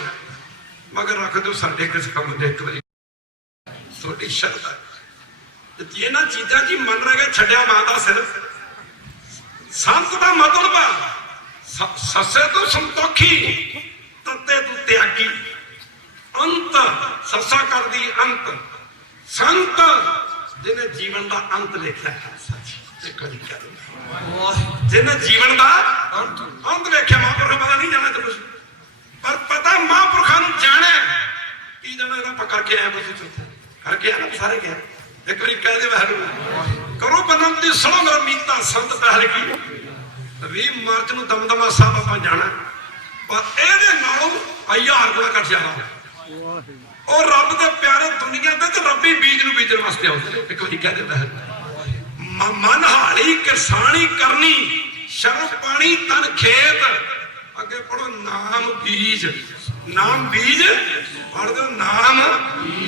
ਮਗਰ ਰੱਖ ਦਿਓ ਸਾਡੇ ਕਿਸ ਕੰਮ ਦੇ ਇੱਕ ਵਾਰੀ ਤੁਹਾਡੀ ਸ਼ਰਧਾ ਤੇ ਇਹਨਾਂ ਚੀਜ਼ਾਂ ਦੀ ਮਨ ਰਹਿ ਗਿਆ ਛੱਡਿਆ ਮਾਂ ਦਾ ਸਿਰ ਸੰਤ ਦਾ ਮਤਲਬ ਸੱਸੇ ਤੋਂ ਸੰਤੋਖੀ ਤੱਤੇ ਤੋਂ ਤਿਆਗੀ ਅੰਤ ਸੱਸਾ ਕਰਦੀ ਅੰਤ ਸੰਤ ਜਿਹਨੇ ਜੀਵਨ ਦਾ ਅੰਤ ਲਿਖਿਆ ਹੈ ਸੱਚ ਇੱਕ ਵਾਰੀ ਕਹਿ ਦਿੰਦਾ ਜਿਹਨੇ ਜੀਵਨ ਦਾ ਅੰਤ ਵੇਖਿਆ ਮਹਾਂਪੁਰਖਾਂ ਪਤਾ ਨਹੀਂ ਜਾਣਾ ਤੇ ਕੁਝ ਪਰ ਪਤਾ ਮਹਾਂਪੁਰਖਾਂ ਨੂੰ ਜਾਣਾ ਕੀ ਜਾਣਾ ਇਹਦਾ ਆਪਾਂ ਕਰਕੇ ਆਏ ਬਸ ਕਰਕੇ ਆਏ ਸਾਰੇ ਕਿਹਾ ਇੱਕ ਵਾਰੀ ਕਹਿ ਦੇ ਵਾਹਿਗੁਰੂ ਕਰੋ ਬਨੰਦ ਦੀ ਸੁਣੋ ਮੇਰਾ ਮੀਤਾ ਸੰਤ ਪਹਿਲ ਕੀ 20 ਮਾਰਚ ਨੂੰ ਦਮਦਮਾ ਸਾਹਿਬ ਆਪਾਂ ਜਾਣਾ ਪਰ ਇਹਦੇ ਨਾਲੋਂ 1000 ਗੁਣਾ ਘੱਟ ਜਾਣਾ ਉਹ ਰੱਬ ਦੇ ਪਿਆਰੇ ਦੁਨੀਆ ਦੇ ਤੇ ਰੱਬੀ ਬੀਜ ਨੂੰ ਬੀਜਣ ਵਾਸਤੇ ਆਉਂਦੇ ਨੇ ਇੱਕ ਵਾਰੀ ਕਹਿ ਦੇ ਵਾਹਿਗੁਰੂ ਮਨ ਹਾਲੀ ਕਿਸਾਨੀ ਕਰਨੀ ਸ਼ਰਮ ਪਾਣੀ ਤਨ ਖੇਤ ਅੱਗੇ ਪੜੋ ਨਾਮ ਬੀਜ ਪੜ ਦਿਓ ਨਾਮ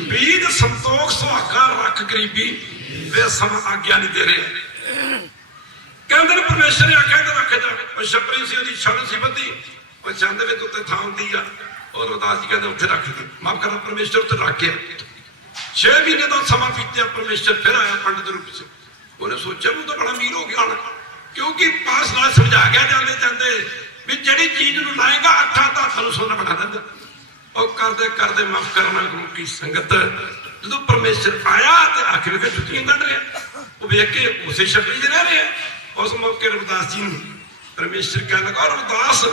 ਬੀਜ ਸੰਤੋਖ ਸੁਹਾਗਾ ਰੱਖ ਗਰੀਬੀ ਵੇ ਸਮ ਆਗਿਆ ਨਹੀਂ ਦੇ ਰਹੇ ਕਹਿੰਦੇ ਨੇ ਪਰਮੇਸ਼ਰ ਨੇ ਆਖਿਆ ਤੇ ਰੱਖੇ ਜਾ ਛਪਰੀ ਸੀ ਉਹਦੀ ਛੜ ਸੀ ਬੱਧੀ ਉਹ ਚੰਦ ਵਿੱਚ ਉੱਤੇ ਥਾਂ ਹੁੰਦੀ ਆ ਔਰ ਉਦਾਸ ਜੀ ਕਹਿੰਦੇ ਉੱਥੇ ਰੱਖ ਦੇ ਮਾਫ ਕਰਨਾ ਪਰਮੇਸ਼ਰ ਉੱਤੇ ਰੱਖ ਕੇ 6 ਮਹੀਨੇ ਦਾ ਸਮਾਂ ਬੀਤਿਆ ਪਰਮੇਸ਼ਰ ਫਿਰ ਆਇਆ ਪੰਡਤ ਦੇ ਰੂਪ ਚ ਉਹਨੇ ਸੋਚਿਆ ਉਹ ਤਾਂ ਬੜਾ ਅਮੀਰ ਹੋ ਗਿਆ ਹੁਣ ਕਿਉਂਕਿ ਪਾਸ ਨਾਲ ਸਮਝਾ ਗਿਆ ਜਾਂਦੇ ਜਾਂਦੇ ਵੀ ਜਿਹੜੀ ਚੀਜ਼ ਨੂੰ ਲਾਏਗਾ ਅੱਠਾਂ ਤਾਂ ਤੁਹਾਨੂੰ ਸੋਨਾ ਬਣਾ ਦਿੰਦਾ ਉਹ ਕਰਦੇ ਕਰਦੇ ਮਾਫ ਕਰਨਾ ਗੁਰੂ ਕੀ ਸੰਗਤ ਜਦੋਂ ਪਰਮੇਸ਼ਰ ਆਇਆ ਤੇ ਆਖਿਰ ਵਿੱਚ ਜੁੱਤੀਆਂ ਕੱਢ ਰਿਹਾ ਉਹ ਵੇਖ ਕੇ ਉਸੇ ਛਪਰੀ ਦੇ ਰਹਿ ਰਿਹਾ ਉਸ ਮੌਕੇ ਰਵਿਦਾਸ ਜੀ ਨੂੰ ਪਰਮੇਸ਼ਰ ਕਹਿਣ ਲੱਗਾ ਰਵਿਦਾਸ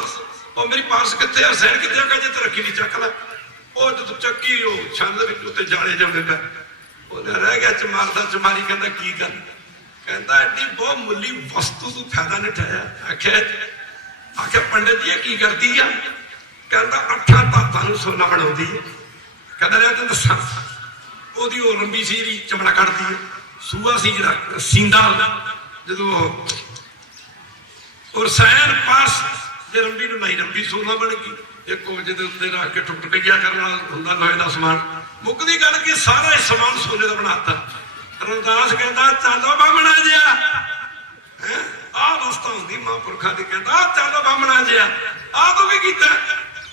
ਉਹ ਮੇਰੀ ਪਾਸ ਕਿੱਥੇ ਆ ਸੈਨ ਕਿੱਥੇ ਆ ਕਹਿੰਦੇ ਤੇ ਰੱਖੀ ਨਹੀਂ ਚੱਕ ਲੈ ਉਹ ਜਦੋਂ ਚੱਕੀ ਉਹ ਛੰਦ ਵਿੱਚ ਉੱਤੇ ਜਾਲੇ ਜਾਂਦੇ ਪੈ ਉਹਨੇ ਰਹਿ ਗਿਆ ਚਮਾਰਦਾ ਚਮਾਰੀ ਕਹਿੰਦਾ ਕੀ ਗੱਲ ਕਹਿੰਦਾ ਐਡੀ ਬਹੁਤ ਮੁੱਲੀ ਵਸਤੂ ਤੋਂ ਫਾਇਦਾ ਨਹੀਂ ਠਾਇਆ ਆਖਿਆ ਪੰਡਤ ਜੀ ਇਹ ਕੀ ਕਰਦੀ ਆ ਕਹਿੰਦਾ ਅੱਠਾਂ ਧਾਤਾਂ ਨੂੰ ਸੋਨਾ ਬਣਾਉਂਦੀ ਹੈ ਕਹਿੰਦਾ ਰਿਹਾ ਤੈਨੂੰ ਦੱਸਾਂ ਉਹਦੀ ਉਹ ਲੰਬੀ ਸੀਰੀ ਚਮੜਾ ਕੱਢਦੀ ਹੈ ਸੂਆ ਸੀ ਜਿਹੜਾ ਸੀਂਦਾ ਜਦੋਂ ਔਰ ਸੈਨ ਪਾਸ ਜੇ ਰੰਬੀ ਨੂੰ ਨਹੀਂ ਰੰਬੀ ਸੋਨਾ ਬਣ ਗਈ ਇੱਕ ਉਹ ਜਿਹਦੇ ਉੱਤੇ ਰੱਖ ਕੇ ਟੁੱਟ ਪਈਆ ਕਰਨ ਵਾਲਾ ਹੁੰਦਾ ਲੋਹੇ ਦਾ ਸਮਾਨ ਮੁੱਕਦੀ ਗੱਲ ਕਿ ਸਾਰਾ ਇਹ ਸਮਾਨ ਸੋਨੇ ਦਾ ਬਣਾਤਾ ਰਵਿਦਾਸ ਕਹਿੰਦਾ ਚੱਲੋ ਬਾਹਮਣਾ ਜਿਹਾ ਆਹ ਅਵਸਥਾ ਹੁੰਦੀ ਮਹਾਂਪੁਰਖਾਂ ਦੀ ਕਹਿੰਦਾ ਚੱਲੋ ਬਾਹਮਣਾ ਜਿਹਾ ਆਹ ਤੂੰ ਕੀ ਕੀਤਾ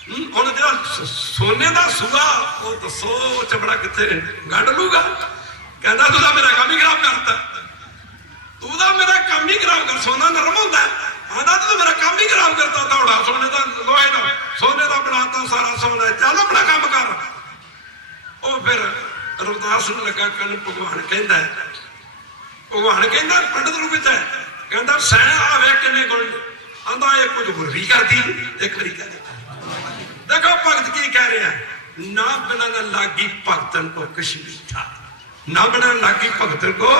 ਹੁਣ ਜਿਹੜਾ ਸੋਨੇ ਦਾ ਸੂਆ ਉਹ ਦੱਸੋ ਚਮੜਾ ਕਿੱਥੇ ਗੱਡ ਲੂਗਾ ਕਹਿੰਦਾ ਤੂੰ ਤਾਂ ਮੇਰਾ ਕੰਮ ਹੀ ਖਰਾਬ ਕਰਤਾ ਤੂੰ ਤਾਂ ਮੇਰਾ ਕੰਮ ਹੀ ਖਰਾਬ ਕਰ ਸੋਨਾ ਨਰਮ ਹੁੰਦਾ ਆਂਦਾ ਤੂੰ ਮੇਰਾ ਕੰਮ ਹੀ ਖਰਾਬ ਕਰਤਾ ਦੌੜਾ ਸੋਨੇ ਦਾ ਲੋਹੇ ਦਾ ਸੋਨੇ ਦਾ ਬਣਾਤਾ ਸਾਰਾ ਸੋਨਾ ਚੱਲ ਆਪਣਾ ਕੰਮ ਕਰ ਉਹ ਫਿਰ ਰਵਿਦਾਸ ਨੂੰ ਲੱਗਾ ਕੱਲ ਭਗਵਾਨ ਕਹਿੰਦਾ ਪੰਡਤ ਨੂੰ ਵਿੱਚ ਕਹਿੰਦਾ ਸੈਨ ਆ ਵੇ ਕਿੰਨੇ ਗੁਣ ਆਂਦਾ ਇਹ ਕੁਝ ਹੋਰ ਵੀ ਕਰਦੀ ਇੱਕ ਵਾਰੀ ਕਹਿ देखो भगत की कह रहे हैं ना बनाना लागी भगतन को कुछ मीठा ना बनाना लागी भगतन को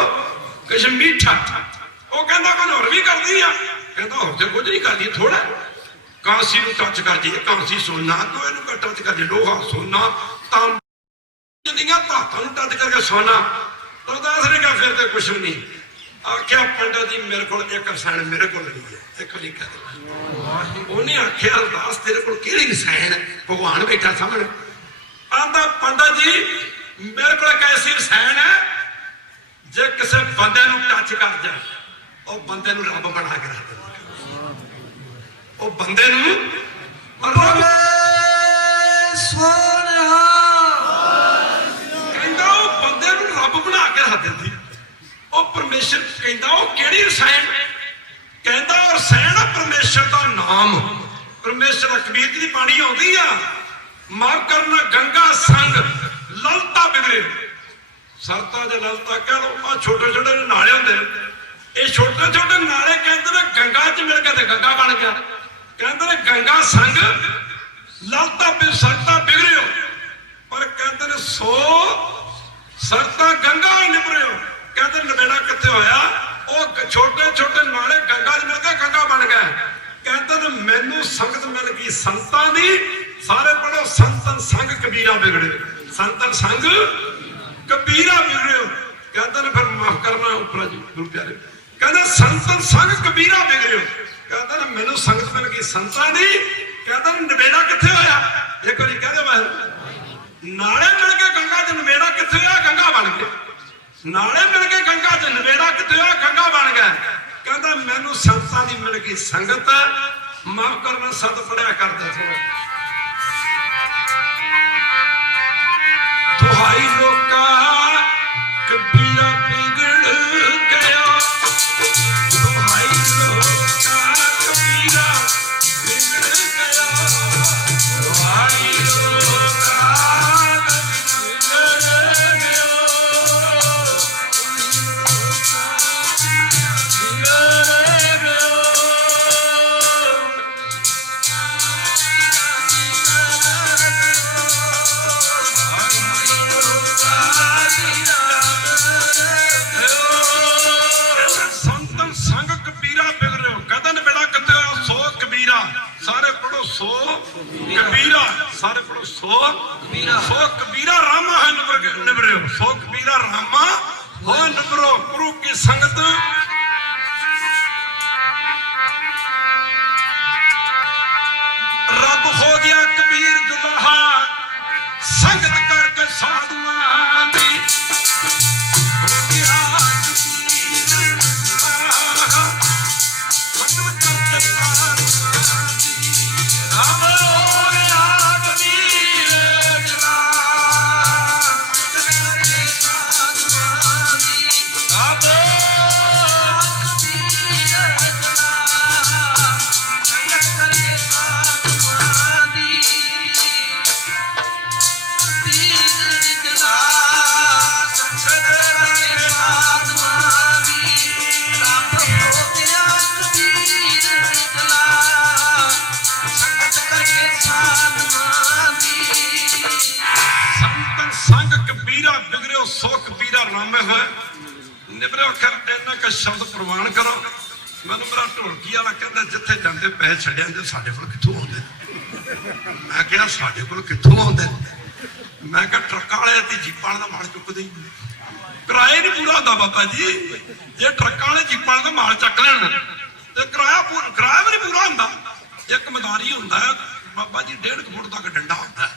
कुछ मीठा वो कहता कुछ होर भी कर दी कहता होर तो कुछ नहीं कर दी थोड़ा कांसी को टच कर दी कांसी सोना तो इनू टच कर दी लोहा सोना तां धातों टच करके सोना तो दास ने कहा फिर तो कुछ भी नहीं आख्या पंडित जी मेरे को एक रसायन मेरे को नहीं है एक वारी कह उन्हें आख्या अरदास तेरे को केड़ी रसायन है भगवान बैठा सामने आंदा पंडित जी मेरे को एक ऐसी रसायन है जे किसी बंदे नूं टच कर जाए और बंदे नूं रब बना के रख देंदा वो बंदे नूं रब सोना कहंदा वो बंदे नूं रब बना के रख देंदी ਉਹ ਪਰਮੇਸ਼ਰ ਕਹਿੰਦਾ ਉਹ ਕਿਹੜੀ ਰਸਾਇਣ ਕਹਿੰਦਾ ਉਹ ਰਸਾਇਣ ਪਰਮੇਸ਼ਰ ਦਾ ਨਾਮ ਪਰਮੇਸ਼ਰ ਦਾ ਕਬੀਰ ਦੀ ਬਾਣੀ ਆਉਂਦੀ ਆ ਮਾਫ ਕਰਨਾ ਗੰਗਾ ਸੰਗ ਲਲਤਾ ਬਿਗੜੇ ਸਰਤਾ ਦੇ ਲਲਤਾ ਕਹਿ ਲੋ ਆ ਛੋਟੇ ਛੋਟੇ ਨਾਲੇ ਹੁੰਦੇ ਨੇ ਇਹ ਛੋਟੇ ਛੋਟੇ ਨਾਲੇ ਕਹਿੰਦੇ ਨੇ ਗੰਗਾ 'ਚ ਮਿਲ ਕੇ ਤੇ ਗੰਗਾ ਬਣ ਗਿਆ ਕਹਿੰਦੇ ਨੇ ਗੰਗਾ ਸੰਗ ਲਲਤਾ ਸਰਤਾ ਬਿਗੜਿਓ ਪਰ ਕਹਿੰਦੇ ਨੇ ਸੋ ਸਰਤਾ ਗੰਗਾ ਨਿਭਰਿਓ कहते नबेड़ा कितने होया छोटे छोटे नाले गंगा मिल गए गंगा बन गए कहते मैनू संगत मिल गई संतां दी सारे पढ़ो संतन संग कबीरा बिगड़े संतन संग कबीरा बिगड़े कहते फिर माफ करना उपरा जी गुरु प्यारे कहते संतन संग कबीरा बिगड़े कहते मैनू संगत मिल गई संतां दी कहते नबेड़ा कितने होया एक बार कह दे नाले मिल के गंगा च नबेड़ा कितने होया गंगा बन गए नाले मिल के गंगा च नबेड़ा कितने होया गंगा बन गया कहता मैनू संतां दी मिल गई संगत माफ करना सद पढ़िया करते थोड़ा दुहाई लोका कबीरा बिगड़ गया दुहाई लोका कबीरा बिगड़ गया दुहाई लोका सो कबीरा सारे पढ़ो सो कबीरा रामा है निबरो सो कबीरा रामा हो निबरो गुरु की संगत रब हो गया कबीर दुल्हा संगत करके साधुआं दी हो गया कबीर दुल्हा संगत करके साधुआं राम हो गया कबीर दुल्हा संगत करके साधुआं दी राम सो कबीरा रामे है निबरे कर इन्ना का शब्द प्रवान करो मैं मेरा ढोलकी वाला कहता जिथे जाते पैसे छड़िया जो साढ़े को कितों आते मैं क्या साढ़े को कितों आते मैं क्या ट्रक वाले जीपा का माल चुकते किराया नहीं पूरा होता बाबा जी जे ट्रक वाले जीपा का माल चक लैन तो किराया भी नहीं पूरा होता एक मदारी होंगे बाबा जी 1.5 फुट तक डंडा होता है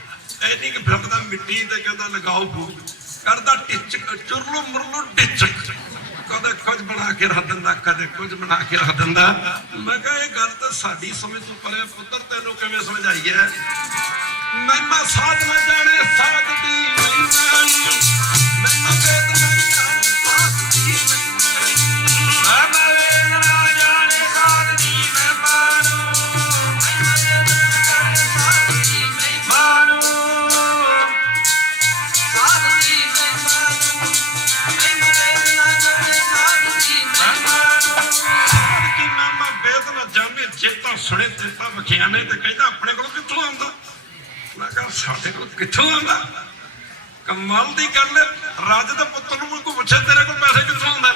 इन्नी कि फिरदा मिट्टी ते कहता लगाओ फूक करदा टिच चुरलू मुरलू टिच कदे कुछ बना के रख दिंदा कदे कुछ बना के रख दिंदा मैं कहा ये गल तो साडी समझ तो परे पुत्र तेनू किवें समझाई है महिमा साध ना जाने साध दी महिमा वेद ना जाने साध दी महिमा वेद ना जाने साध दी महिमा वेद ना जाने साध दी महिमा चेता सुने चेता विख्याने तो कहता अपने को कितों आंदा मैं कहा साडे को कितों आंदा कमाल दी गल राजे दे पुत्र नूं कोई पूछे तेरे को पैसे कितों आंदे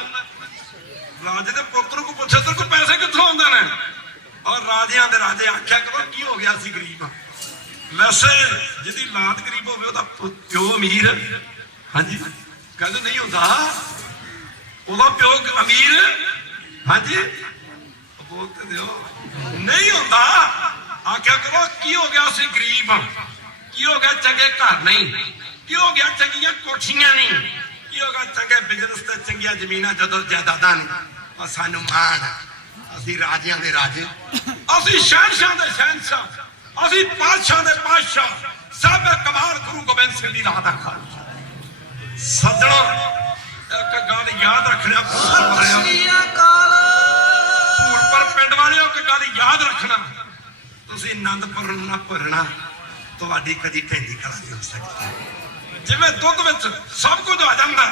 राजे दे पुत्र को पूछे तेरे को पैसे कितों आंदे ने और राजियां दे राजे आख्या करो की हो गया सी गरीब वैसे जिहदी लात गरीब होवे ओदा प्यो अमीर हां जी कहंदे नहीं हुंदा ओदा प्यो अमीर हां जी बोलते दियो नहीं होता आख्या करो की हो गया सी गरीब की हो गया चंगे घर नहीं की हो गया चंगिया कोठियां नहीं की हो गया चंगे बिजनेस ते चंगिया जमीना जदों जायदादां नहीं सानू मान असी राजियां दे राजे असी शहनशाह दे शहनशाह असी पातशाह दे पातशाह सब कमाल गुरु गोबिंद सिंह दी राह दा खालसा सज्जणों एक गल याद रखना पर पिंड वालियों की गल याद रखना तुसी आनंदपुर ना भरना तुहाडी कदी ढेंडी कला नहीं हो सकती जिवें दुध विच सब कुछ आ जांदा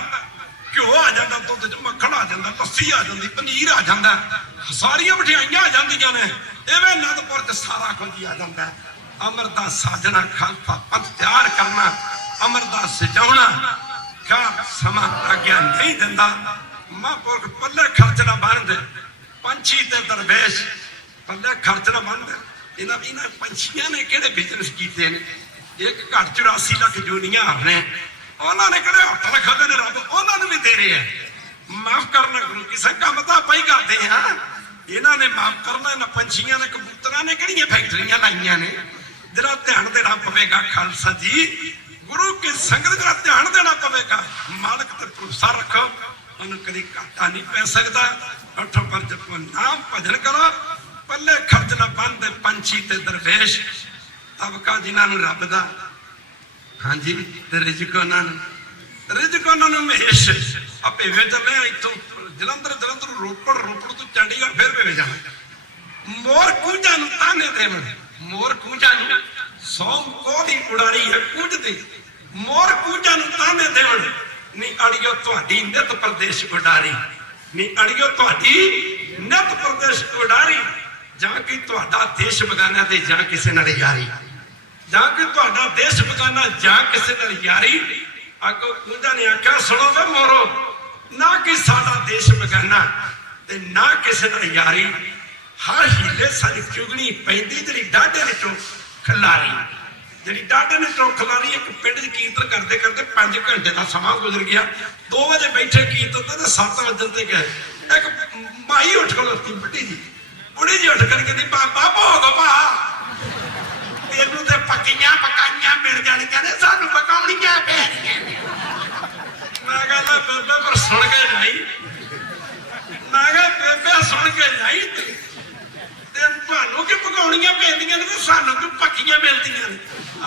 घ्यो आ जांदा दुध च मक्खण आ जांदा लस्सी आ जांदी पनीर आ जांदा सारियां मठियाइयां आ जांदियां ने इवें आनंदपुर च सारा कुछ ही आ जांदा अमरदास साजना खालसा पंथ तैयार करना अमरदास सजाउणा क्या समा आग्या नहीं दिंदा महापुरख पल्ले खर्च ना बनदे पंछी ते दरवेश पल्ले खर्च ना बनदे इन्हां पंछियां ने किहड़े बिजनेस कीते ने एक घट 84 लाख जूनियां ने उन्होंने किहड़े होटल खोले ने रब उन्होंने भी दे रहे हैं माफ करना गुरु की संग काम तो आप ही करते हैं इन्होंने माफ करना इन्हां पंछियां ने कबूतरां ने किहड़ियां फैक्टरियां लाइयां ने जरा ध्यान देना पवेगा खालसा जी गुरु की संगत जरा ध्यान देना पवेगा मालिक ते भरोसा रखो उन्हें कभी घाटा नहीं पै सकता अठो पर जपो नाम भजन करो पल्ले खर्च ना बंद पंछी ते दरवेश तबका जिन्होंने रब दा हाँ जी रिजक उन्होंने महेश आपे वे चले इतों जलंधर रोपड़ तो चंडीगढ़ फिर वे जाना मोर कूंजा ताने देवन मोर कूंजा सौ कोदी उड़ारी है कूंज दी मोर कूंजा ताने देवन नी अड़ियो तुहाडी नित प्रदेश उडारी नी अड़ियो तुहाडी नित प्रदेश उडारी जां कि तुहाडा देश बगाना ते जां किसे नाल यारी जां कि तुहाडा देश बगाना जां किसे नाल यारी अगो कूंजा ने आख्या सुनो वे मोरो ना कि साडा देश बगाना ते ना किसे नाल यारी हर हीले सारी चुगनी पैंदी जिहड़ी डाढे विचों खलारी जिहड़ी डाढे विचों खलारी एक पिंड च कीर्तन करते करते 5 घंटे का समा गुजर गया 2 बजे बैठे कीर्तन ते 7 बजे ते गए एक माई उठ खलोती बुढ़ी जी उठ कर कहती बाबा भोग पा तेनू ते पक्कियां पकाइयां मिल जानियां ने सानू पकाउणियां पैणियां मैं कहता बेबे पर सुन के जाई मैं कहा बेबे सुन के जाई ਤੁਹਾਨੂੰ ਕਿ ਪਕਾਉਣੀਆਂ ਪੈਂਦੀਆਂ ਨੇ ਤੇ ਸਾਨੂੰ ਕਿ ਪੱਕੀਆਂ ਮਿਲਦੀਆਂ ਨੇ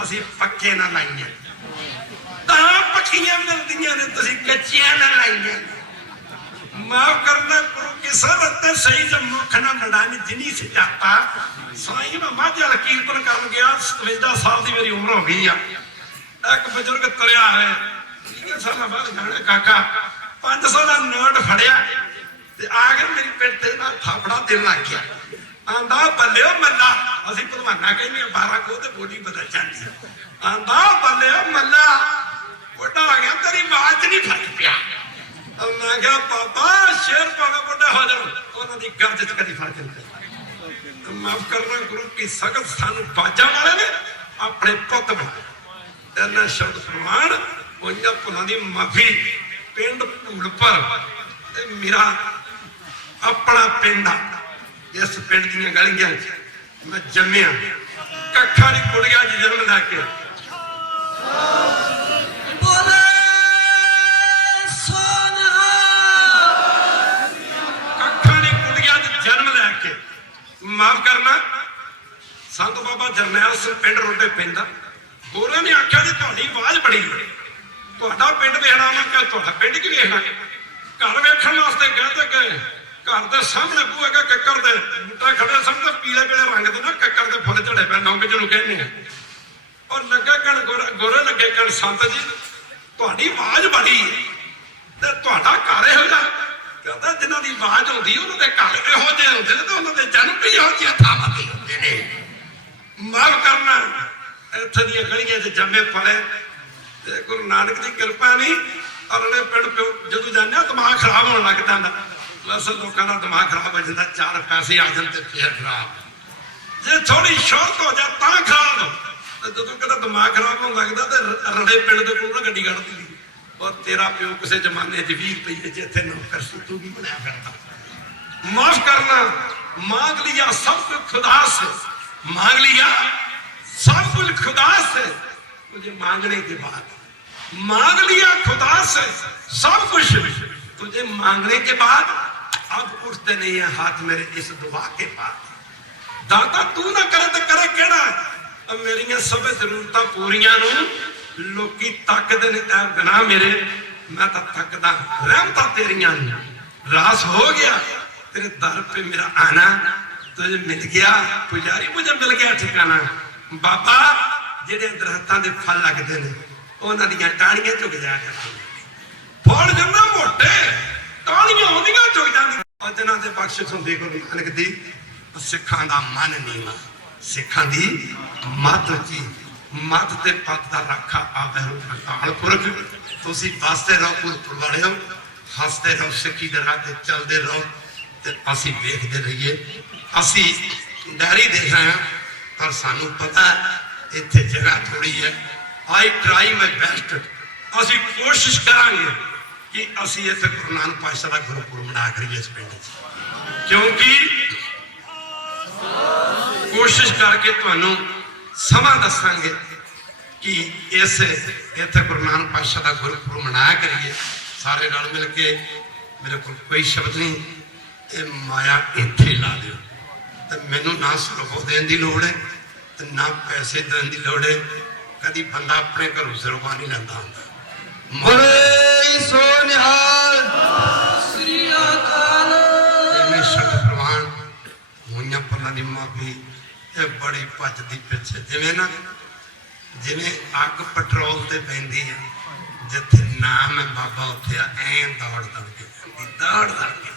ਅਸੀਂ ਪੱਕੇ ਨਾ ਲਾਈਆਂ ਤਾਂ ਪੱਕੀਆਂ ਮਿਲਦੀਆਂ ਨੇ ਤੁਸੀਂ ਕੱਚੀਆਂ ਨਾ ਲਾਈਆਂ ਮਾਫ ਕਰਨਾ ਗੁਰੂ ਕੇ ਸਰਤੇ ਸਹੀ ਜਮ ਮੁਖ ਨਾ ਲੜਾਨੀ ਜਿਨੀ ਸਜਾਤਾ ਸਾਈਂ ਮੈਂ ਮਾਝਾ ਕੀਰਤਨ ਕਰਨ ਗਿਆ 57 ਸਾਲ ਦੀ ਮੇਰੀ ਉਮਰ ਹੋ ਗਈ ਆ ਇੱਕ ਬਜ਼ੁਰਗ ਤਰਿਆ ਹੈ 30 ਸਾਲਾਂ ਬਾਅਦ ਜਾਣਾ ਕਾਕਾ 500 ਦਾ ਨੋਟ ਫੜਿਆ ਤੇ ਆ ਕੇ ਮੇਰੀ ਪਿੱਠ ਤੇ ਨਾਲ ਥਾਪੜਾ ਦੇਣ ਲੱਗ ਗਿਆ आंदा बल्ले मल्ला असि भलवाना कहने 12 को ते बॉडी बदल जाती आंदा बल्ले मल्ला बुढ़ा आ गया तेरी आवाज नहीं फर्क पिया मैं क्या बाबा शेर पावे बुढ़ा हो जाओ उन्हों की गर्ज च कभी फर्क नहीं माफ करना गुरु की सगत सानू बाजा वाले ने अपने पुत तेना शब्द प्रमाण उन्हें भुलों की माफी पिंड भूलपुर मेरा अपना पिंड इस पिंड दी गलियां मैं जम्मिया कखा दी कुड़िया च जन्म लैके कखा दी कुड़िया च जन्म लैके माफ करना संत बाबा जरनैल सिंह पिंड रोडे पैंदा गोरे ने आख्या जी तुहाडी आवाज बड़ी तुहाडा पिंड वेखना मैं क्या तुहाडा पिंड की वेखना घर वेखण वास्ते गए गए घर के सामने बूहेगा कक्कर दे बूटा खड़े सामने पीले पीले रंग दे ना कक्कर दे फुल झड़े पे नौंग जिन्हों कहने और लगे कण गोरे लगे कण संत जी तुहाडी आवाज बड़ी ते तुहाडा घर इहो जिहा कहता जिन्हां दी आवाज होंदी उन्हां दे घर इहो जिहे हुंदे ने ते उन्हां दे जन्म भी इहो जिहे थावां ते हुंदे ने माफ करना इत्थे दी गलियां च जम्मे पले ते गुरु नानक दी कृपा नहीं अगले पिंड जदों जाने दिमाग खराब होने लग जांदा बस लोगों का दिमाग खराब हो जाता 4 पैसे आ जाते फिर खराब जे थोड़ी शौक हो जाए तो खराब हो जो कहता दिमाग खराब होने लगता तो रड़े पिंड के कोल ना गड्डी कढ़ती और तेरा प्यो किसी जमाने 20 रुपये जिथे नौकर तू भी बनाया करता माफ करना मांग लिया सब कुछ खुदा से मांग लिया सब कुछ खुदा से मुझे मांगने के बाद मांग लिया खुदा से सब कुछ तुझे मांगने के बाद अब उठते नहीं है हाथ मेरे इस दुआ के बाद दाता तू ना करे तो करे केड़ा अब मेरिया सब जरूरत पूरियां लोकी तकदे ने बिना मेरे मैं तो तकदा रहमतां तेरियां रास हो गया तेरे दर पे मेरा आना तुझे मिल गया पुजारी मुझे मिल गया ठिकाना बाबा जेडे दरख्तां दे फल लगदे ने उन्हां दीयां टाहणियां झुक जाया कर फल जन्ना मोटे टाहणियां ओदियां झुक जांदियां और जिन्हां दे बख्शिश हुंदी गुरु नानक दी सिखां दा मन नीवा सिखां दी मत ची मत ते पत दा रखा आवे अकाल पुरख तुसी बसते रहो पुरपुर वाले हसते रहो सिक्खी दे राह ते चलदे रहो ते असीं वेखदे रहिए असीं डैरी देख रहे हैं पर सानू पता इत्थे जगह थोड़ी है आई ट्राई माई बेस्ट असीं कोशिश करांगे कि असीं इत्थे गुरु नानक पातशाह दा गुरपुरब मना करिए इस पिंड क्योंकि कोशिश करके तुहानू समा दसांगे कि इस इत्थे गुरु नानक पातशाह दा गुरपुरब मना करिए सारे रल मिल के मेरे को कोई शब्द नहीं ये माया इत्थे ला दिओ ਤੇ ਮੈਨੂੰ ਨਾ ਸਰਗੋ ਦੇਣ ਦੀ ਲੋੜ ਹੈ ਤੇ ਨਾ ਪੈਸੇ ਦੇਣ ਦੀ ਲੋੜ ਹੈ। ਕਦੀ ਬੰਦਾ ਆਪਣੇ ਘਰੋਂ ਸਰਗੋ ਨਹੀਂ ਲੈਂਦਾ ਹੁੰਦਾ। ਬੋਲੇ ਸੋ ਨਿਹਾਲ। ਸ੍ਰੀ ਅਕਾਲ। ਇਹਨੇ ਛੱਡ ਪ੍ਰਵਾਨ ਹੋਈਆਂ ਪੱਲਾ ਦੀ ਮਾਫੀ ਇਹ ਬੜੀ ਭੱਜਦੀ ਪਿੱਛੇ ਜਿਵੇਂ ਅੱਗ ਪੈਟਰੋਲ ਤੇ ਪੈਂਦੀ ਹੈ, ਜਿੱਥੇ ਨਾਮ ਹੈ ਬਾਬਾ ਉੱਥੇ ਐਂ ਦੌੜ ਕੇ ਪੈਂਦੀ, ਦੌੜ ਕੇ